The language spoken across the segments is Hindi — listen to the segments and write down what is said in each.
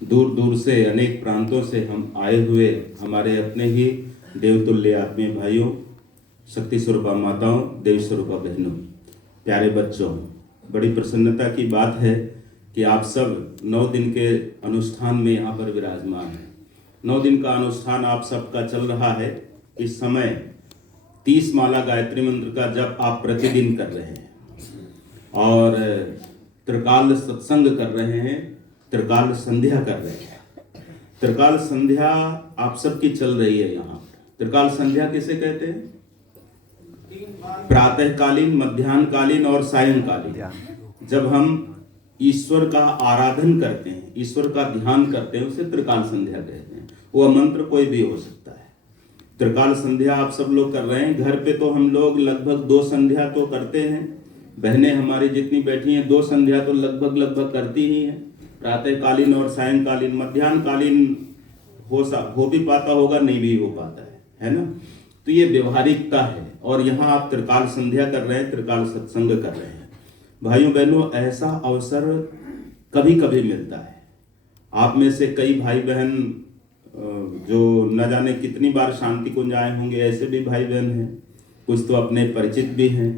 दूर दूर से अनेक प्रांतों से हम आए हुए हमारे अपने ही देवतुल्य आत्मीय भाइयों, शक्ति स्वरूपा माताओं, देव स्वरूपा बहनों, प्यारे बच्चों, बड़ी प्रसन्नता की बात है कि आप सब 9 दिन के अनुष्ठान में यहाँ पर विराजमान हैं। 9 दिन का अनुष्ठान आप सबका चल रहा है। इस समय 30 माला गायत्री मंत्र का जप आप प्रतिदिन कर रहे हैं और त्रिकाल सत्संग कर रहे हैं, त्रिकाल संध्या कर रहे हैं। त्रिकाल संध्या आप सबकी चल रही है यहाँ। त्रिकाल संध्या किसे कहते हैं? प्रातःकालीन, मध्याह्नकालीन और सायंकालीन जब हम ईश्वर का आराधन करते हैं, ईश्वर का ध्यान करते हैं, उसे त्रिकाल संध्या कहते हैं। वह मंत्र कोई भी हो सकता है। त्रिकाल संध्या आप सब लोग कर रहे हैं। घर पे तो हम लोग लगभग 2 संध्या तो करते हैं। बहनें हमारी जितनी बैठी हैं 2 संध्या तो लगभग करती ही हैं, प्रातःकालीन और सायंकालीन। मध्याह्नकालीन हो भी पाता होगा, नहीं भी हो पाता है ना। तो ये व्यवहारिकता है और यहाँ आप त्रिकाल संध्या कर रहे हैं, त्रिकाल सत्संग कर रहे हैं। भाइयों बहनों, ऐसा अवसर कभी कभी मिलता है। आप में से कई भाई बहन जो न जाने कितनी बार शांति कुंज आए होंगे, ऐसे भी भाई बहन हैं। कुछ तो अपने परिचित भी हैं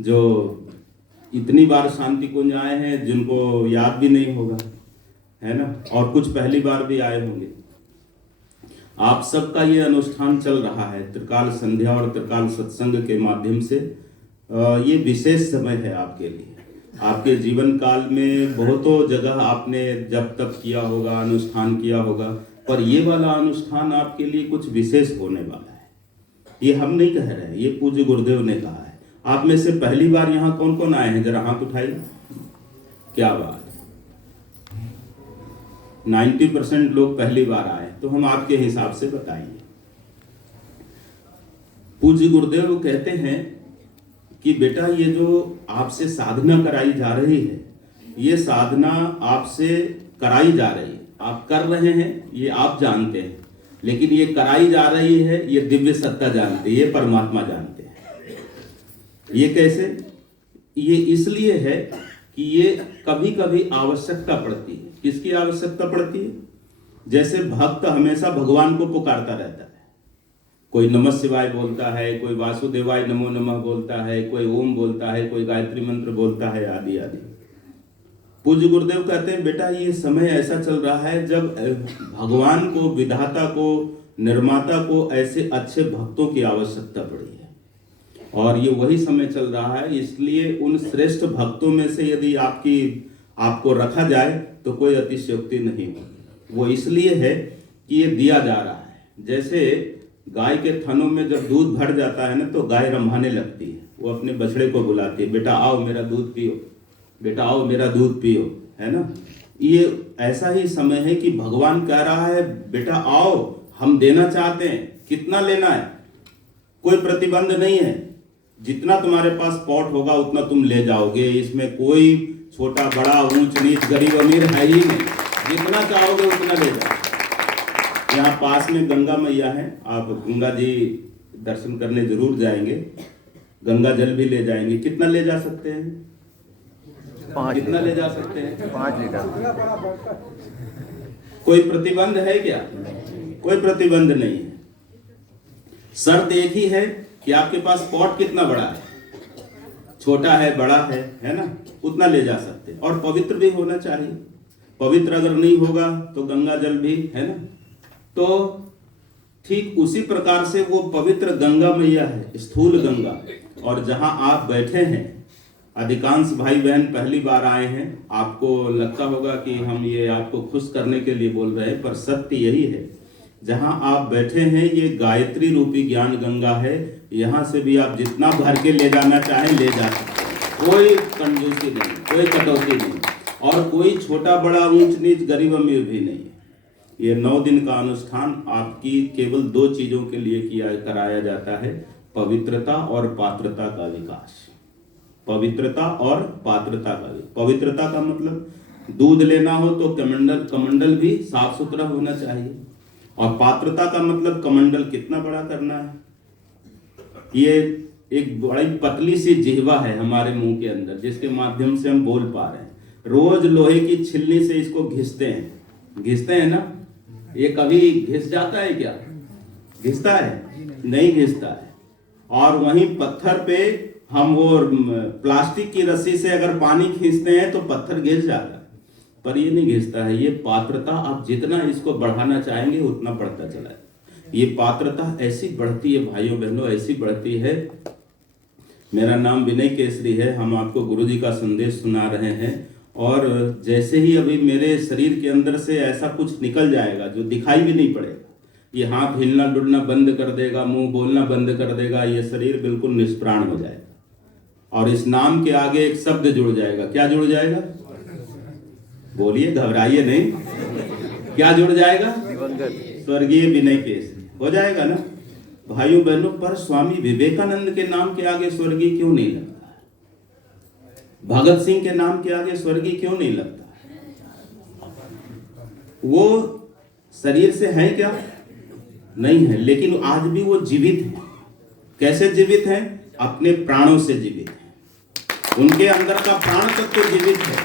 जो इतनी बार शांति कुंज आए हैं जिनको याद भी नहीं होगा, है ना। और कुछ पहली बार भी आए होंगे। आप सबका ये अनुष्ठान चल रहा है त्रिकाल संध्या और त्रिकाल सत्संग के माध्यम से। ये विशेष समय है आपके लिए। आपके जीवन काल में बहुतों जगह आपने जब तक किया होगा, अनुष्ठान किया होगा, पर ये वाला अनुष्ठान आपके लिए कुछ विशेष होने वाला है। ये हम नहीं कह रहे हैं, ये पूज्य गुरुदेव ने कहा है। आप में से पहली बार यहाँ कौन कौन आए हैं? जरा हाथ उठाइए। क्या बात, 90% लोग पहली बार आए। तो हम आपके हिसाब से बताएंगे। पूज्य गुरुदेव कहते हैं कि बेटा, ये जो आपसे साधना कराई जा रही है, ये साधना आपसे कराई जा रही है, आप कर रहे हैं, ये आप जानते हैं, लेकिन ये कराई जा रही है, ये दिव्य सत्ता जानते हैं, ये परमात्मा जानते हैं। ये कैसे? ये इसलिए है कि ये कभी कभी आवश्यकता पड़ती है। किसकी आवश्यकता पड़ती है? जैसे भक्त हमेशा भगवान को पुकारता रहता है। कोई नमः शिवाय बोलता है, कोई वासुदेवाय नमो नमः बोलता है, कोई ओम बोलता है, कोई गायत्री मंत्र बोलता है, आदि आदि। पूज्य गुरुदेव कहते हैं बेटा, ये समय ऐसा चल रहा है जब भगवान को, विधाता को, निर्माता को ऐसे अच्छे भक्तों की आवश्यकता पड़ी है और ये वही समय चल रहा है। इसलिए उन श्रेष्ठ भक्तों में से यदि आपको रखा जाए तो कोई अतिशयोक्ति नहीं होगी। वो इसलिए है कि ये दिया जा रहा है। जैसे गाय के थनों में जब दूध भर जाता है ना, तो गाय रंभाने लगती है। वो अपने बछड़े को बुलाती है, बेटा आओ मेरा दूध पियो, बेटा आओ मेरा दूध पियो, है ना। ये ऐसा ही समय है कि भगवान कह रहा है बेटा आओ, हम देना चाहते हैं। कितना लेना है? कोई प्रतिबंध नहीं है। जितना तुम्हारे पास पॉट होगा उतना तुम ले जाओगे। इसमें कोई छोटा बड़ा, ऊंच नीच, गरीब अमीर है ही नहीं। जितना चाहोगे उतना ले जाओ। यहाँ पास में गंगा मैया है, आप गंगा जी दर्शन करने जरूर जाएंगे। गंगा जल भी ले जाएंगे। कितना ले जा सकते हैं? 5 कितना ले जा सकते हैं? 5 लीटर। कोई प्रतिबंध है क्या? कोई प्रतिबंध नहीं है। शर्त एक ही है कि आपके पास पॉट कितना बड़ा है, छोटा है, बड़ा है ना, उतना ले जा सकते हैं। और पवित्र भी होना चाहिए। पवित्र अगर नहीं होगा तो गंगा जल भी, है ना। तो ठीक उसी प्रकार से वो पवित्र गंगा मैया है, स्थूल गंगा। और जहां आप बैठे हैं, अधिकांश भाई बहन पहली बार आए हैं। आपको लगता होगा कि हम ये आपको खुश करने के लिए बोल रहे हैं, पर सत्य यही है। जहां आप बैठे हैं ये गायत्री रूपी ज्ञान गंगा है। यहाँ से भी आप जितना भर के ले जाना चाहें ले जा सकते हैं। कोई कंजूसी नहीं, कोई कटौती नहीं, और कोई छोटा बड़ा, ऊंच नीच, गरीब अमीर भी नहीं है। ये 9 दिन का अनुष्ठान आपकी केवल 2 चीजों के लिए कराया जाता है, पवित्रता और पात्रता का विकास। पवित्रता और पात्रता का विकास। पवित्रता का मतलब दूध लेना हो तो कमंडल भी साफ सुथरा होना चाहिए। और पात्रता का मतलब कमंडल कितना बड़ा करना है। ये एक बड़ी पतली सी जिह्वा है हमारे मुंह के अंदर, जिसके माध्यम से हम बोल पा रहे हैं। रोज लोहे की छिलनी से इसको घिसते हैं, घिसते हैं ना? ये कभी घिस जाता है क्या? घिसता है? नहीं घिसता है। और वहीं पत्थर पे हम वो प्लास्टिक की रस्सी से अगर पानी खींचते हैं तो पत्थर घिस जाता है, पर ये नहीं घिसता है। ये पात्रता आप जितना इसको बढ़ाना चाहेंगे उतना बढ़ता चला है। ये पात्रता ऐसी बढ़ती है भाइयों बहनों, ऐसी बढ़ती है। मेरा नाम विनय केसरी है। हम आपको गुरुजी का संदेश सुना रहे हैं, और जैसे ही अभी मेरे शरीर के अंदर से ऐसा कुछ निकल जाएगा जो दिखाई भी नहीं पड़ेगा, ये हाथ हिलना डुलना बंद कर देगा, मुंह बोलना बंद कर देगा, ये शरीर बिल्कुल निष्प्राण हो जाएगा, और इस नाम के आगे एक शब्द जुड़ जाएगा। क्या जुड़ जाएगा? बोलिए, घबराइए नहीं। क्या जुड़ जाएगा? स्वर्गीय विनय केसरी हो जाएगा ना भाइयों बहनों। पर स्वामी विवेकानंद के नाम के आगे स्वर्गीय क्यों नहीं लगता? भगत सिंह के नाम के आगे स्वर्गीय क्यों नहीं लगता? वो शरीर से है क्या? नहीं है, लेकिन आज भी वो जीवित है। कैसे जीवित है? अपने प्राणों से जीवित है। उनके अंदर का प्राण तत्व जीवित है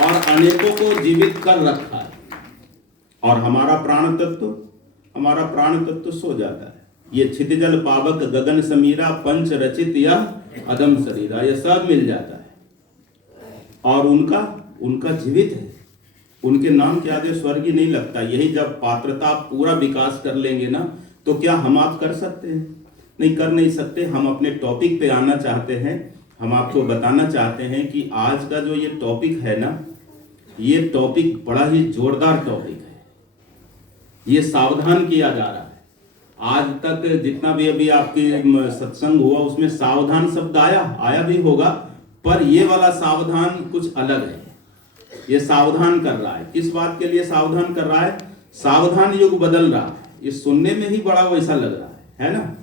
और अनेकों को जीवित कर रखा है। और हमारा प्राण तत्व सो जाता है। ये क्षितिजल पावक गगन समीरा पंच रचित यह अदम शरीरा, ये सब मिल जाता है, और उनका जीवित है। उनके नाम के आगे स्वर्गीय नहीं लगता। यही जब पात्रता पूरा विकास कर लेंगे ना, तो क्या हम आप कर सकते हैं? नहीं, कर नहीं सकते। हम अपने टॉपिक पे आना चाहते हैं। हम आपको बताना चाहते हैं कि आज का जो ये टॉपिक है ना, ये टॉपिक बड़ा ही जोरदार टॉपिक है। ये सावधान किया जा रहा है। आज तक जितना भी अभी आपकी सत्संग हुआ उसमें सावधान शब्द आया भी होगा, पर ये वाला सावधान कुछ अलग है। ये सावधान कर रहा है। किस बात के लिए सावधान कर रहा है? सावधान युग बदल रहा है। ये सुनने में ही बड़ा वैसा लग रहा है ना?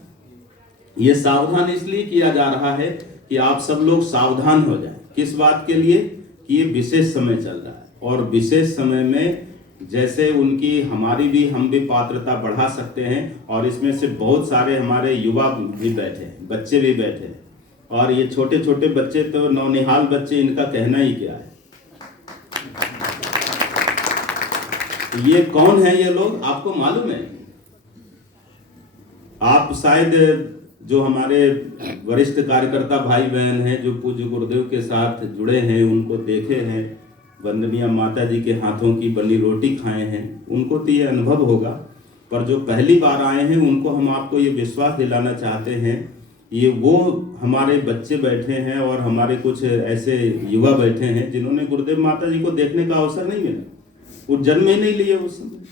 ये सावधान इसलिए किया जा रहा है कि आप सब लोग सावधान हो जाएं। किस बात के लिए? कि ये विशेष समय चल रहा है, और विशेष समय में जैसे उनकी हम भी पात्रता बढ़ा सकते हैं। और इसमें से बहुत सारे हमारे युवा भी बैठे हैं, बच्चे भी बैठे हैं, और ये छोटे छोटे बच्चे तो नौनिहाल बच्चे, इनका कहना ही क्या है। ये कौन है ये लोग? आपको मालूम है? आप शायद जो हमारे वरिष्ठ कार्यकर्ता भाई बहन हैं, जो पूज्य गुरुदेव के साथ जुड़े हैं, उनको देखे हैं, वंदनीय माता जी के हाथों की बनी रोटी खाए हैं, उनको तो ये अनुभव होगा। पर जो पहली बार आए हैं उनको हम आपको ये विश्वास दिलाना चाहते हैं। ये वो हमारे बच्चे बैठे हैं और हमारे कुछ ऐसे युवा बैठे हैं जिन्होंने गुरुदेव माता जी को देखने का अवसर नहीं मिला, वो जन्म ही नहीं लिए उस समय।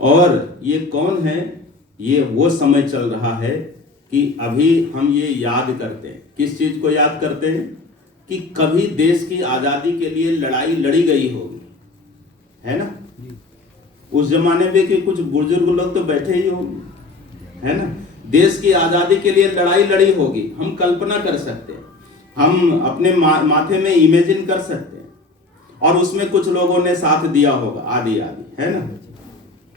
और ये कौन है? ये वो समय चल रहा है कि अभी हम ये याद करते हैं। किस चीज को याद करते हैं? कि कभी देश की आजादी के लिए लड़ाई लड़ी गई होगी, है ना? उस जमाने में कि कुछ बुजुर्ग लोग तो बैठे ही होंगे, है ना? देश की आजादी के लिए लड़ाई लड़ी होगी, हम कल्पना कर सकते हैं, हम अपने माथे में इमेजिन कर सकते हैं, और उसमें कुछ लोगों ने साथ दिया होगा, आदि आदि, है ना?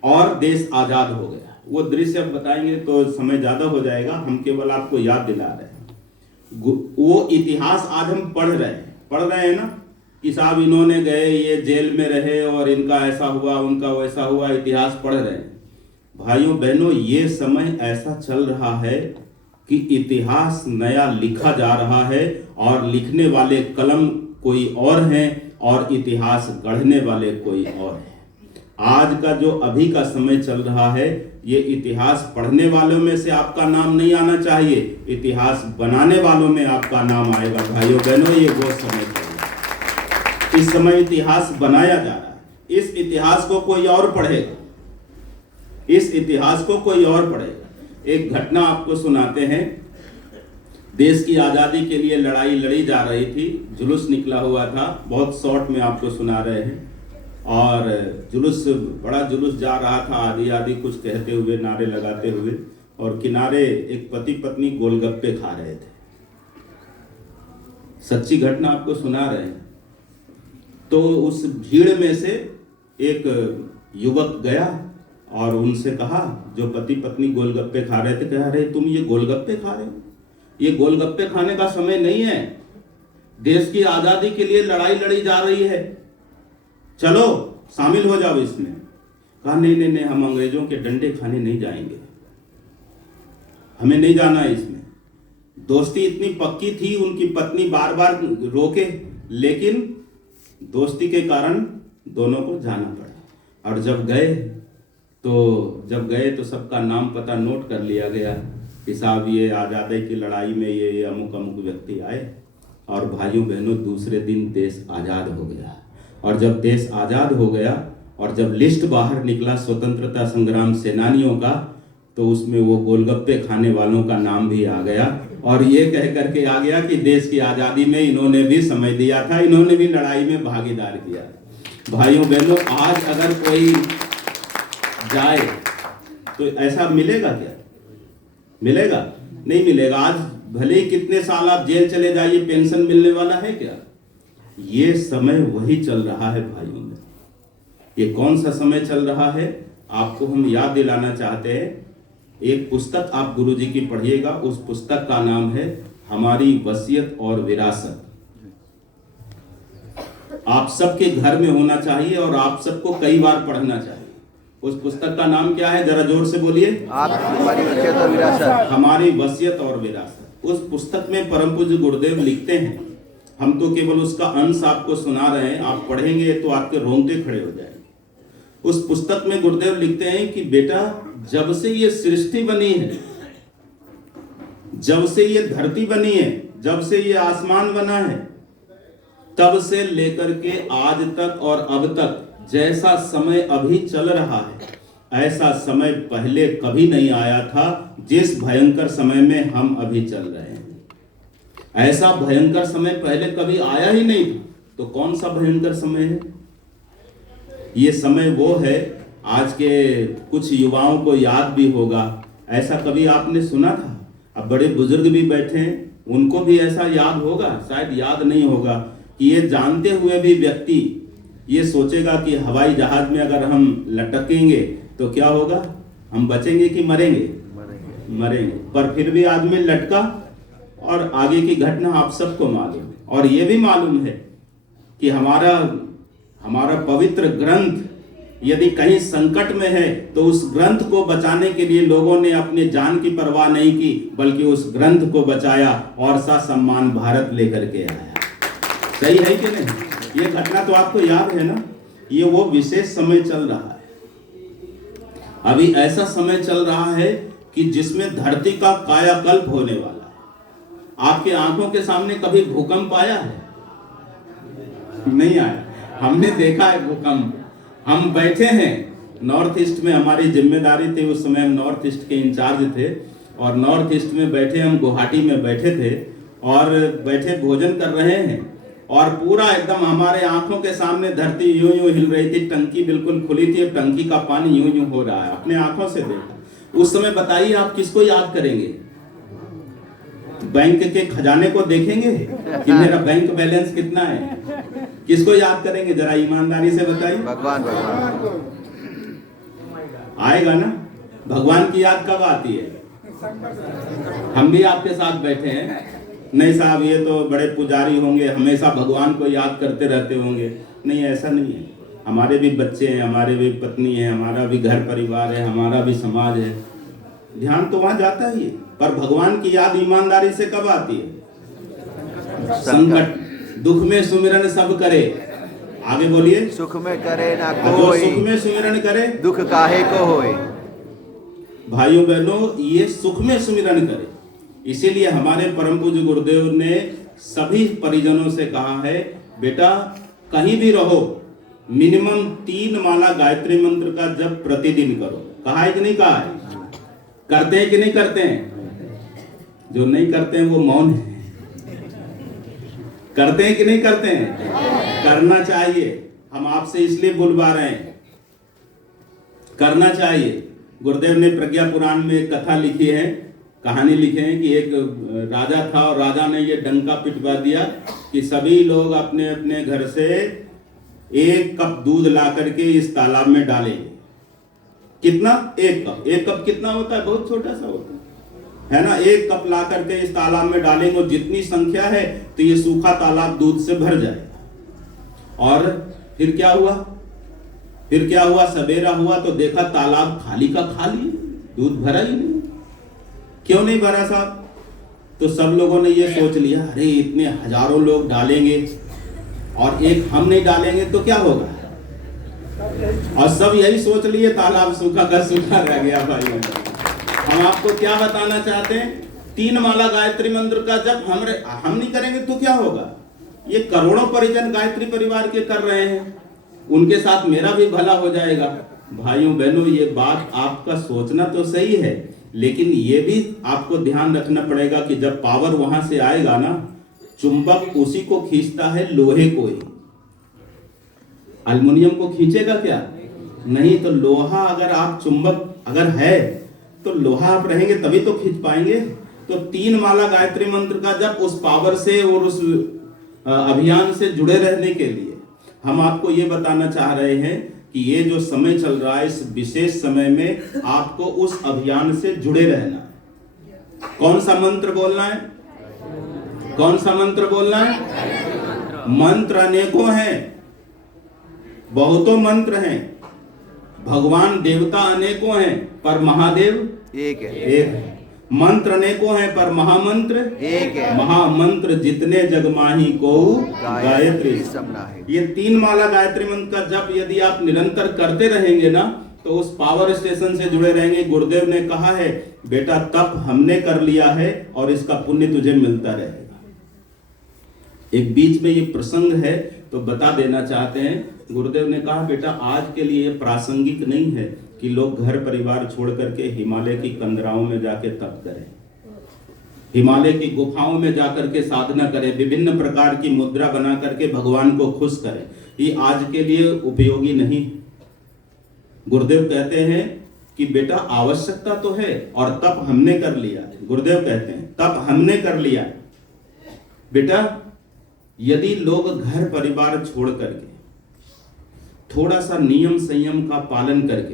और देश आजाद हो गया। वो दृश्य अब बताएंगे तो समय ज्यादा हो जाएगा, हम केवल आपको याद दिला रहे हैं। वो इतिहास आज हम पढ़ रहे हैं ना, कि साहब इन्होंने गए, ये जेल में रहे और इनका ऐसा हुआ, उनका वैसा हुआ, इतिहास पढ़ रहे हैं। भाइयों बहनों, ये समय ऐसा चल रहा है कि इतिहास नया लिखा जा रहा है, और लिखने वाले कलम कोई और हैं और इतिहास गढ़ने वाले कोई और हैं। आज का जो अभी का समय चल रहा है, ये इतिहास पढ़ने वालों में से आपका नाम नहीं आना चाहिए, इतिहास बनाने वालों में आपका नाम आएगा। भाइयों बहनों, ये वो समय चल रहा है। इस समय इतिहास बनाया जा रहा है। इस इतिहास को कोई और पढ़ेगा, इस इतिहास को कोई और पढ़ेगा। एक घटना आपको सुनाते हैं। देश की आजादी के लिए लड़ाई लड़ी जा रही थी, जुलूस निकला हुआ था, बहुत शॉर्ट में आपको सुना रहे हैं। और बड़ा जुलूस जा रहा था, आदि आदि कुछ कहते हुए, नारे लगाते हुए, और किनारे एक पति पत्नी गोलगप्पे खा रहे थे। सच्ची घटना आपको सुना रहे हैं। तो उस भीड़ में से एक युवक गया और उनसे कहा, जो पति पत्नी गोलगप्पे खा रहे थे, कह रहे तुम ये गोलगप्पे खा रहे हो? ये गोलगप्पे खाने का समय नहीं है, देश की आजादी के लिए लड़ाई लड़ी जा रही है, चलो शामिल हो जाओ इसमें। कहा नहीं नहीं नहीं, हम अंग्रेजों के डंडे खाने नहीं जाएंगे, हमें नहीं जाना है इसमें। दोस्ती इतनी पक्की थी, उनकी पत्नी बार बार रोके, लेकिन दोस्ती के कारण दोनों को जाना पड़ा। और जब गए तो सबका नाम पता नोट कर लिया गया कि साहब ये आज़ादी की लड़ाई में ये अमुक अमुक व्यक्ति आए। और भाइयों बहनों, दूसरे दिन देश आज़ाद हो गया। और जब देश आज़ाद हो गया और जब लिस्ट बाहर निकला स्वतंत्रता संग्राम सेनानियों का, तो उसमें वो गोलगप्पे खाने वालों का नाम भी आ गया। और ये कह करके आ गया कि देश की आज़ादी में इन्होंने भी समय दिया था, इन्होंने भी लड़ाई में भागीदार किया। भाइयों बहनों, आज अगर कोई जाए तो ऐसा मिलेगा क्या? मिलेगा? नहीं मिलेगा। आज भले ही कितने साल आप जेल चले जाइए, पेंशन मिलने वाला है क्या? ये समय वही चल रहा है भाइयों में। ये कौन सा समय चल रहा है, आपको हम याद दिलाना चाहते हैं। एक पुस्तक आप गुरुजी की पढ़िएगा, उस पुस्तक का नाम है हमारी वसीयत और विरासत। आप सबके घर में होना चाहिए और आप सबको कई बार पढ़ना चाहिए। उस पुस्तक का नाम क्या है, जरा जोर से बोलिए। हमारी वसीयत और विरासत। हमारी वसीयत और विरासत। उस पुस्तक में परम पूज्य गुरुदेव लिखते हैं, हम तो केवल उसका अंश आपको सुना रहे हैं, आप पढ़ेंगे तो आपके रोंगटे खड़े हो जाएंगे। उस पुस्तक में गुरुदेव लिखते हैं कि बेटा, जब से ये सृष्टि बनी है, जब से ये धरती बनी है, जब से ये आसमान बना है, तब से लेकर के आज तक और अब तक जैसा समय अभी चल रहा है, ऐसा समय पहले कभी नहीं आया था। जिस भयंकर समय में हम अभी चल रहे हैं, ऐसा भयंकर समय पहले कभी आया ही नहीं था। तो कौन सा भयंकर समय है? ये समय वो है, आज के कुछ युवाओं को याद भी होगा, ऐसा कभी आपने सुना था? अब बड़े बुजुर्ग भी बैठे हैं, उनको भी ऐसा याद होगा? शायद याद नहीं होगा कि ये जानते हुए भी व्यक्ति ये सोचेगा कि हवाई जहाज में अगर हम लटकेंगे तो क्या होगा, हम बचेंगे कि मरेंगे? मरेंगे। पर फिर भी आदमी लटका और आगे की घटना आप सबको मालूम है। और ये भी मालूम है कि हमारा पवित्र ग्रंथ यदि कहीं संकट में है तो उस ग्रंथ को बचाने के लिए लोगों ने अपने जान की परवाह नहीं की, बल्कि उस ग्रंथ को बचाया और सम्मान भारत लेकर के आया। सही है कि नहीं? ये घटना तो आपको याद है ना? ये वो विशेष समय चल रहा है। अभी ऐसा समय चल रहा है कि जिसमें धरती का कायाकल्प होने वाला है। आपके आंखों के सामने कभी भूकंप आया है? नहीं आया। हमने देखा है भूकंप। हम बैठे हैं नॉर्थ ईस्ट में, हमारी जिम्मेदारी थी उस समय, हम नॉर्थ ईस्ट के इंचार्ज थे और नॉर्थ ईस्ट में बैठे, हम गुवाहाटी में बैठे थे और बैठे भोजन कर रहे हैं और पूरा एकदम हमारे आंखों के सामने धरती यूं यूं हिल रही थी, टंकी बिल्कुल खुली थी, टंकी का पानी यूं यूं हो रहा है, अपने आंखों से देखा। उस समय बताइए आप किसको याद करेंगे? बैंक के खजाने को देखेंगे कि मेरा बैंक बैलेंस कितना है? किसको याद करेंगे? जरा ईमानदारी से बताइए। भगवान। आएगा ना? भगवान की याद कब आती है? हम भी आपके साथ बैठे हैं। नहीं साहब, ये तो बड़े पुजारी होंगे, हमेशा भगवान को याद करते रहते होंगे। नहीं, ऐसा नहीं है। हमारे भी बच्चे हैं, हमारे भी पत्नी है, हमारा भी घर परिवार है, हमारा भी समाज है। ध्यान तो वहां जाता ही है, पर भगवान की याद ईमानदारी से कब आती है? संकट दुख में सुमिरन सब करे। आगे बोलिए। सुख में करे ना जो कोई, सुख में सुमिरन करे दुख काहे को होए। भाइयों बहनों, ये सुख में सुमिरन करे। इसीलिए हमारे परम पूज्य गुरुदेव ने सभी परिजनों से कहा है, बेटा कहीं भी रहो, मिनिमम 3 माला गायत्री मंत्र का जप प्रतिदिन करो। कहा है कि नहीं कहा है? करते हैं कि नहीं करते हैं? जो नहीं करते हैं वो मौन है। करते हैं कि नहीं करते हैं? करना चाहिए। हम आपसे इसलिए बुलवा रहे हैं, करना चाहिए। गुरुदेव ने प्रज्ञा पुराण में एक कथा लिखी है, कहानी लिखे हैं कि एक राजा था और राजा ने ये डंका पिटवा दिया कि सभी लोग अपने अपने घर से 1 कप दूध ला करके इस तालाब में डालेंगे। कितना? 1 कप। 1 कप कितना होता है? बहुत छोटा सा होता है ना। 1 कप ला करके इस तालाब में डालेंगे और जितनी संख्या है तो ये सूखा तालाब दूध से भर जाएगा। और फिर क्या हुआ? फिर क्या हुआ, सवेरा हुआ तो देखा तालाब खाली का खाली, दूध भरा ही नहीं। क्यों नहीं भरा साहब? तो सब लोगों ने ये सोच लिया, अरे इतने हजारों लोग डालेंगे और एक हम नहीं डालेंगे तो क्या होगा, और सब यही सोच लिए, तालाब सूखा का सूखा रह गया। भाई हम आपको क्या बताना चाहते हैं, 3 माला गायत्री मंत्र का जब हम नहीं करेंगे तो क्या होगा। ये करोड़ों परिजन गायत्री परिवार के कर रहे हैं, उनके साथ मेरा भी भला हो जाएगा। भाइयों बहनों, ये बात आपका सोचना तो सही है, लेकिन ये भी आपको ध्यान रखना पड़ेगा कि जब पावर वहां से आएगा ना, चुंबक उसी को खींचता है, लोहे को ही। एल्युमिनियम को खींचेगा क्या? नहीं। तो लोहा अगर आप चुंबक अगर है तो लोहा आप रहेंगे तभी तो खींच पाएंगे। तो 3 माला गायत्री मंत्र का जब उस पावर से और उस अभियान से जुड़े रहने के लिए हम आपको ये बताना चाह रहे हैं कि ये जो समय चल रहा है, इस विशेष समय में आपको उस अभियान से जुड़े रहना है। कौन सा मंत्र बोलना है? कौन सा मंत्र बोलना है? मंत्र अनेकों हैं, बहुतों मंत्र हैं, भगवान देवता अनेकों हैं, पर महादेव एक है। मंत्र अनेकों हैं पर महामंत्र एक है। महामंत्र जितने जग माही को गायत्री समना है। ये 3 माला गायत्री मंत्र का जप यदि आप निरंतर करते रहेंगे ना, तो उस पावर स्टेशन से जुड़े रहेंगे। गुरुदेव ने कहा है, बेटा तप हमने कर लिया है और इसका पुण्य तुझे मिलता रहेगा। एक बीच में ये प्रसंग है तो बता देना चाहते हैं। गुरुदेव ने कहा, बेटा आज के लिए प्रासंगिक नहीं है कि लोग घर परिवार छोड़ करके हिमालय की कंदराओं में जाके तप करें, हिमालय की गुफाओं में जाकर के साधना करें, विभिन्न प्रकार की मुद्रा बना करके भगवान को खुश करें। ये आज के लिए उपयोगी नहीं। गुरुदेव कहते हैं कि बेटा आवश्यकता तो है और तप हमने कर लिया। गुरुदेव कहते हैं तप हमने कर लिया। बेटा यदि लोग घर परिवार छोड़ करके थोड़ा सा नियम संयम का पालन करके,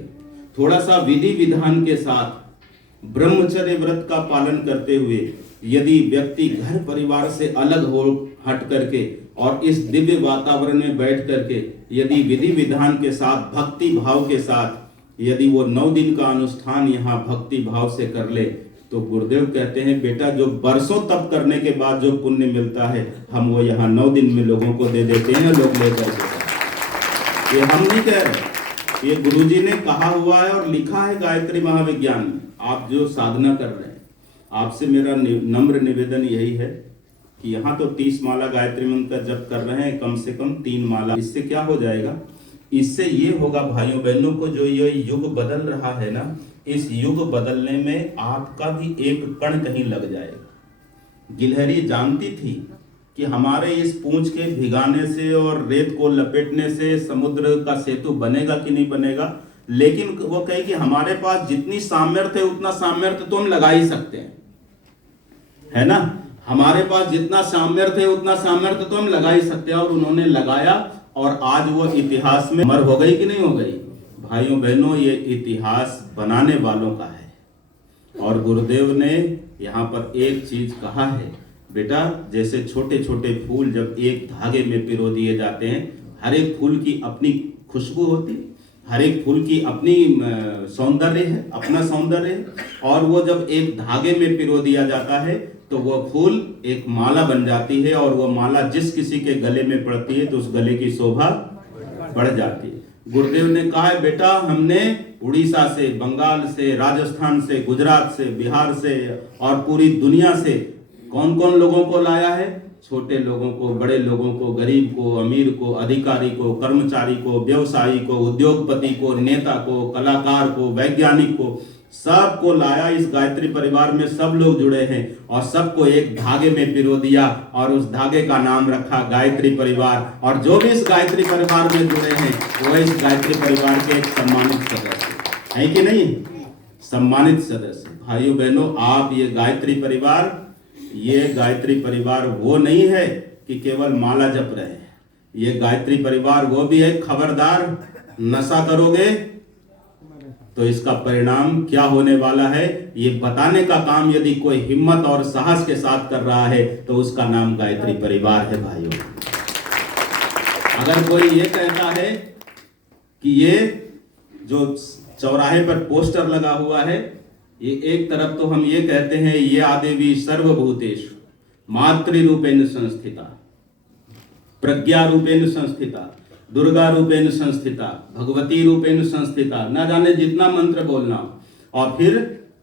थोड़ा सा विधि विधान के साथ ब्रह्मचर्य व्रत का पालन करते हुए यदि व्यक्ति घर परिवार से अलग हो हट करके और इस दिव्य वातावरण में बैठ करके यदि विधि विधान के साथ भक्ति भाव के साथ यदि वो 9 दिन का अनुष्ठान यहाँ भक्ति भाव से कर ले, तो गुरुदेव कहते हैं बेटा जो बरसों तप करने के बाद जो पुण्य मिलता है, हम वो यहाँ 9 दिन में लोगों को दे देते हैं। लोग लेकर के, ये हम नहीं कह रहे, ये गुरुजी ने कहा हुआ है और लिखा है गायत्री महाविज्ञान में। आप जो साधना कर रहे हैं, आपसे मेरा नम्र निवेदन यही है कि यहाँ तो 30 माला गायत्री मंत्र का जप कर रहे हैं, कम से कम 3 माला। इससे क्या हो जाएगा? इससे ये होगा भाइयों बहनों को, जो ये युग बदल रहा है ना, इस युग बदलने में आपका भी एक कण कहीं लग जाएगा। गिलहरी जानती थी कि हमारे इस पूंछ के भिगाने से और रेत को लपेटने से समुद्र का सेतु बनेगा कि नहीं बनेगा, लेकिन वो कहे कि हमारे पास जितनी सामर्थ्य है उतना सामर्थ्य तो हम लगा ही सकते हैं, है ना। हमारे पास जितना सामर्थ्य है उतना सामर्थ्य तो हम लगा ही सकते हैं। और उन्होंने लगाया और आज वो इतिहास में अमर हो गई कि नहीं हो गई। भाइयों बहनों, ये इतिहास बनाने वालों का है। और गुरुदेव ने यहाँ पर एक चीज कहा है, बेटा जैसे छोटे छोटे फूल जब एक धागे में पिरो दिए जाते हैं, हर एक फूल की अपनी खुशबू होती है, हर एक फूल की अपनी सौंदर्य है, अपना सौंदर्य है, और वो जब एक धागे में पिरो दिया जाता है तो वो फूल एक माला बन जाती है, और वो माला जिस किसी के गले में पड़ती है तो उस गले की शोभा बढ़ जाती है। गुरुदेव ने कहा है बेटा हमने उड़ीसा से, बंगाल से, राजस्थान से, गुजरात से, बिहार से और पूरी दुनिया से कौन कौन लोगों को लाया है? छोटे लोगों को, बड़े लोगों को, गरीब को, अमीर को, अधिकारी को, कर्मचारी को, व्यवसायी को, उद्योगपति को, नेता को, कलाकार को, वैज्ञानिक को, सबको लाया। इस गायत्री परिवार में सब लोग जुड़े हैं और सबको एक धागे में पिरो दिया और उस धागे का नाम रखा गायत्री परिवार। और जो भी इस गायत्री परिवार में जुड़े हैं वो इस गायत्री परिवार के एक सम्मानित सदस्य है कि नहीं? सम्मानित सदस्य। भाइयों बहनों, आप ये गायत्री परिवार वो नहीं है कि केवल माला जप रहे हैं। ये गायत्री परिवार वो भी है, खबरदार नशा करोगे तो इसका परिणाम क्या होने वाला है ये बताने का काम यदि कोई हिम्मत और साहस के साथ कर रहा है तो उसका नाम गायत्री परिवार है। भाइयों, अगर कोई ये कहता है कि ये जो चौराहे पर पोस्टर लगा हुआ है, ये एक तरफ तो हम ये कहते हैं ये आदेवी सर्वभूतेषु मातृरूपेण संस्थिता, प्रज्ञा रूपेण संस्थिता, दुर्गा रूपेण संस्थिता, भगवती रूपेण संस्थिता, ना जाने जितना मंत्र बोलना हो। और फिर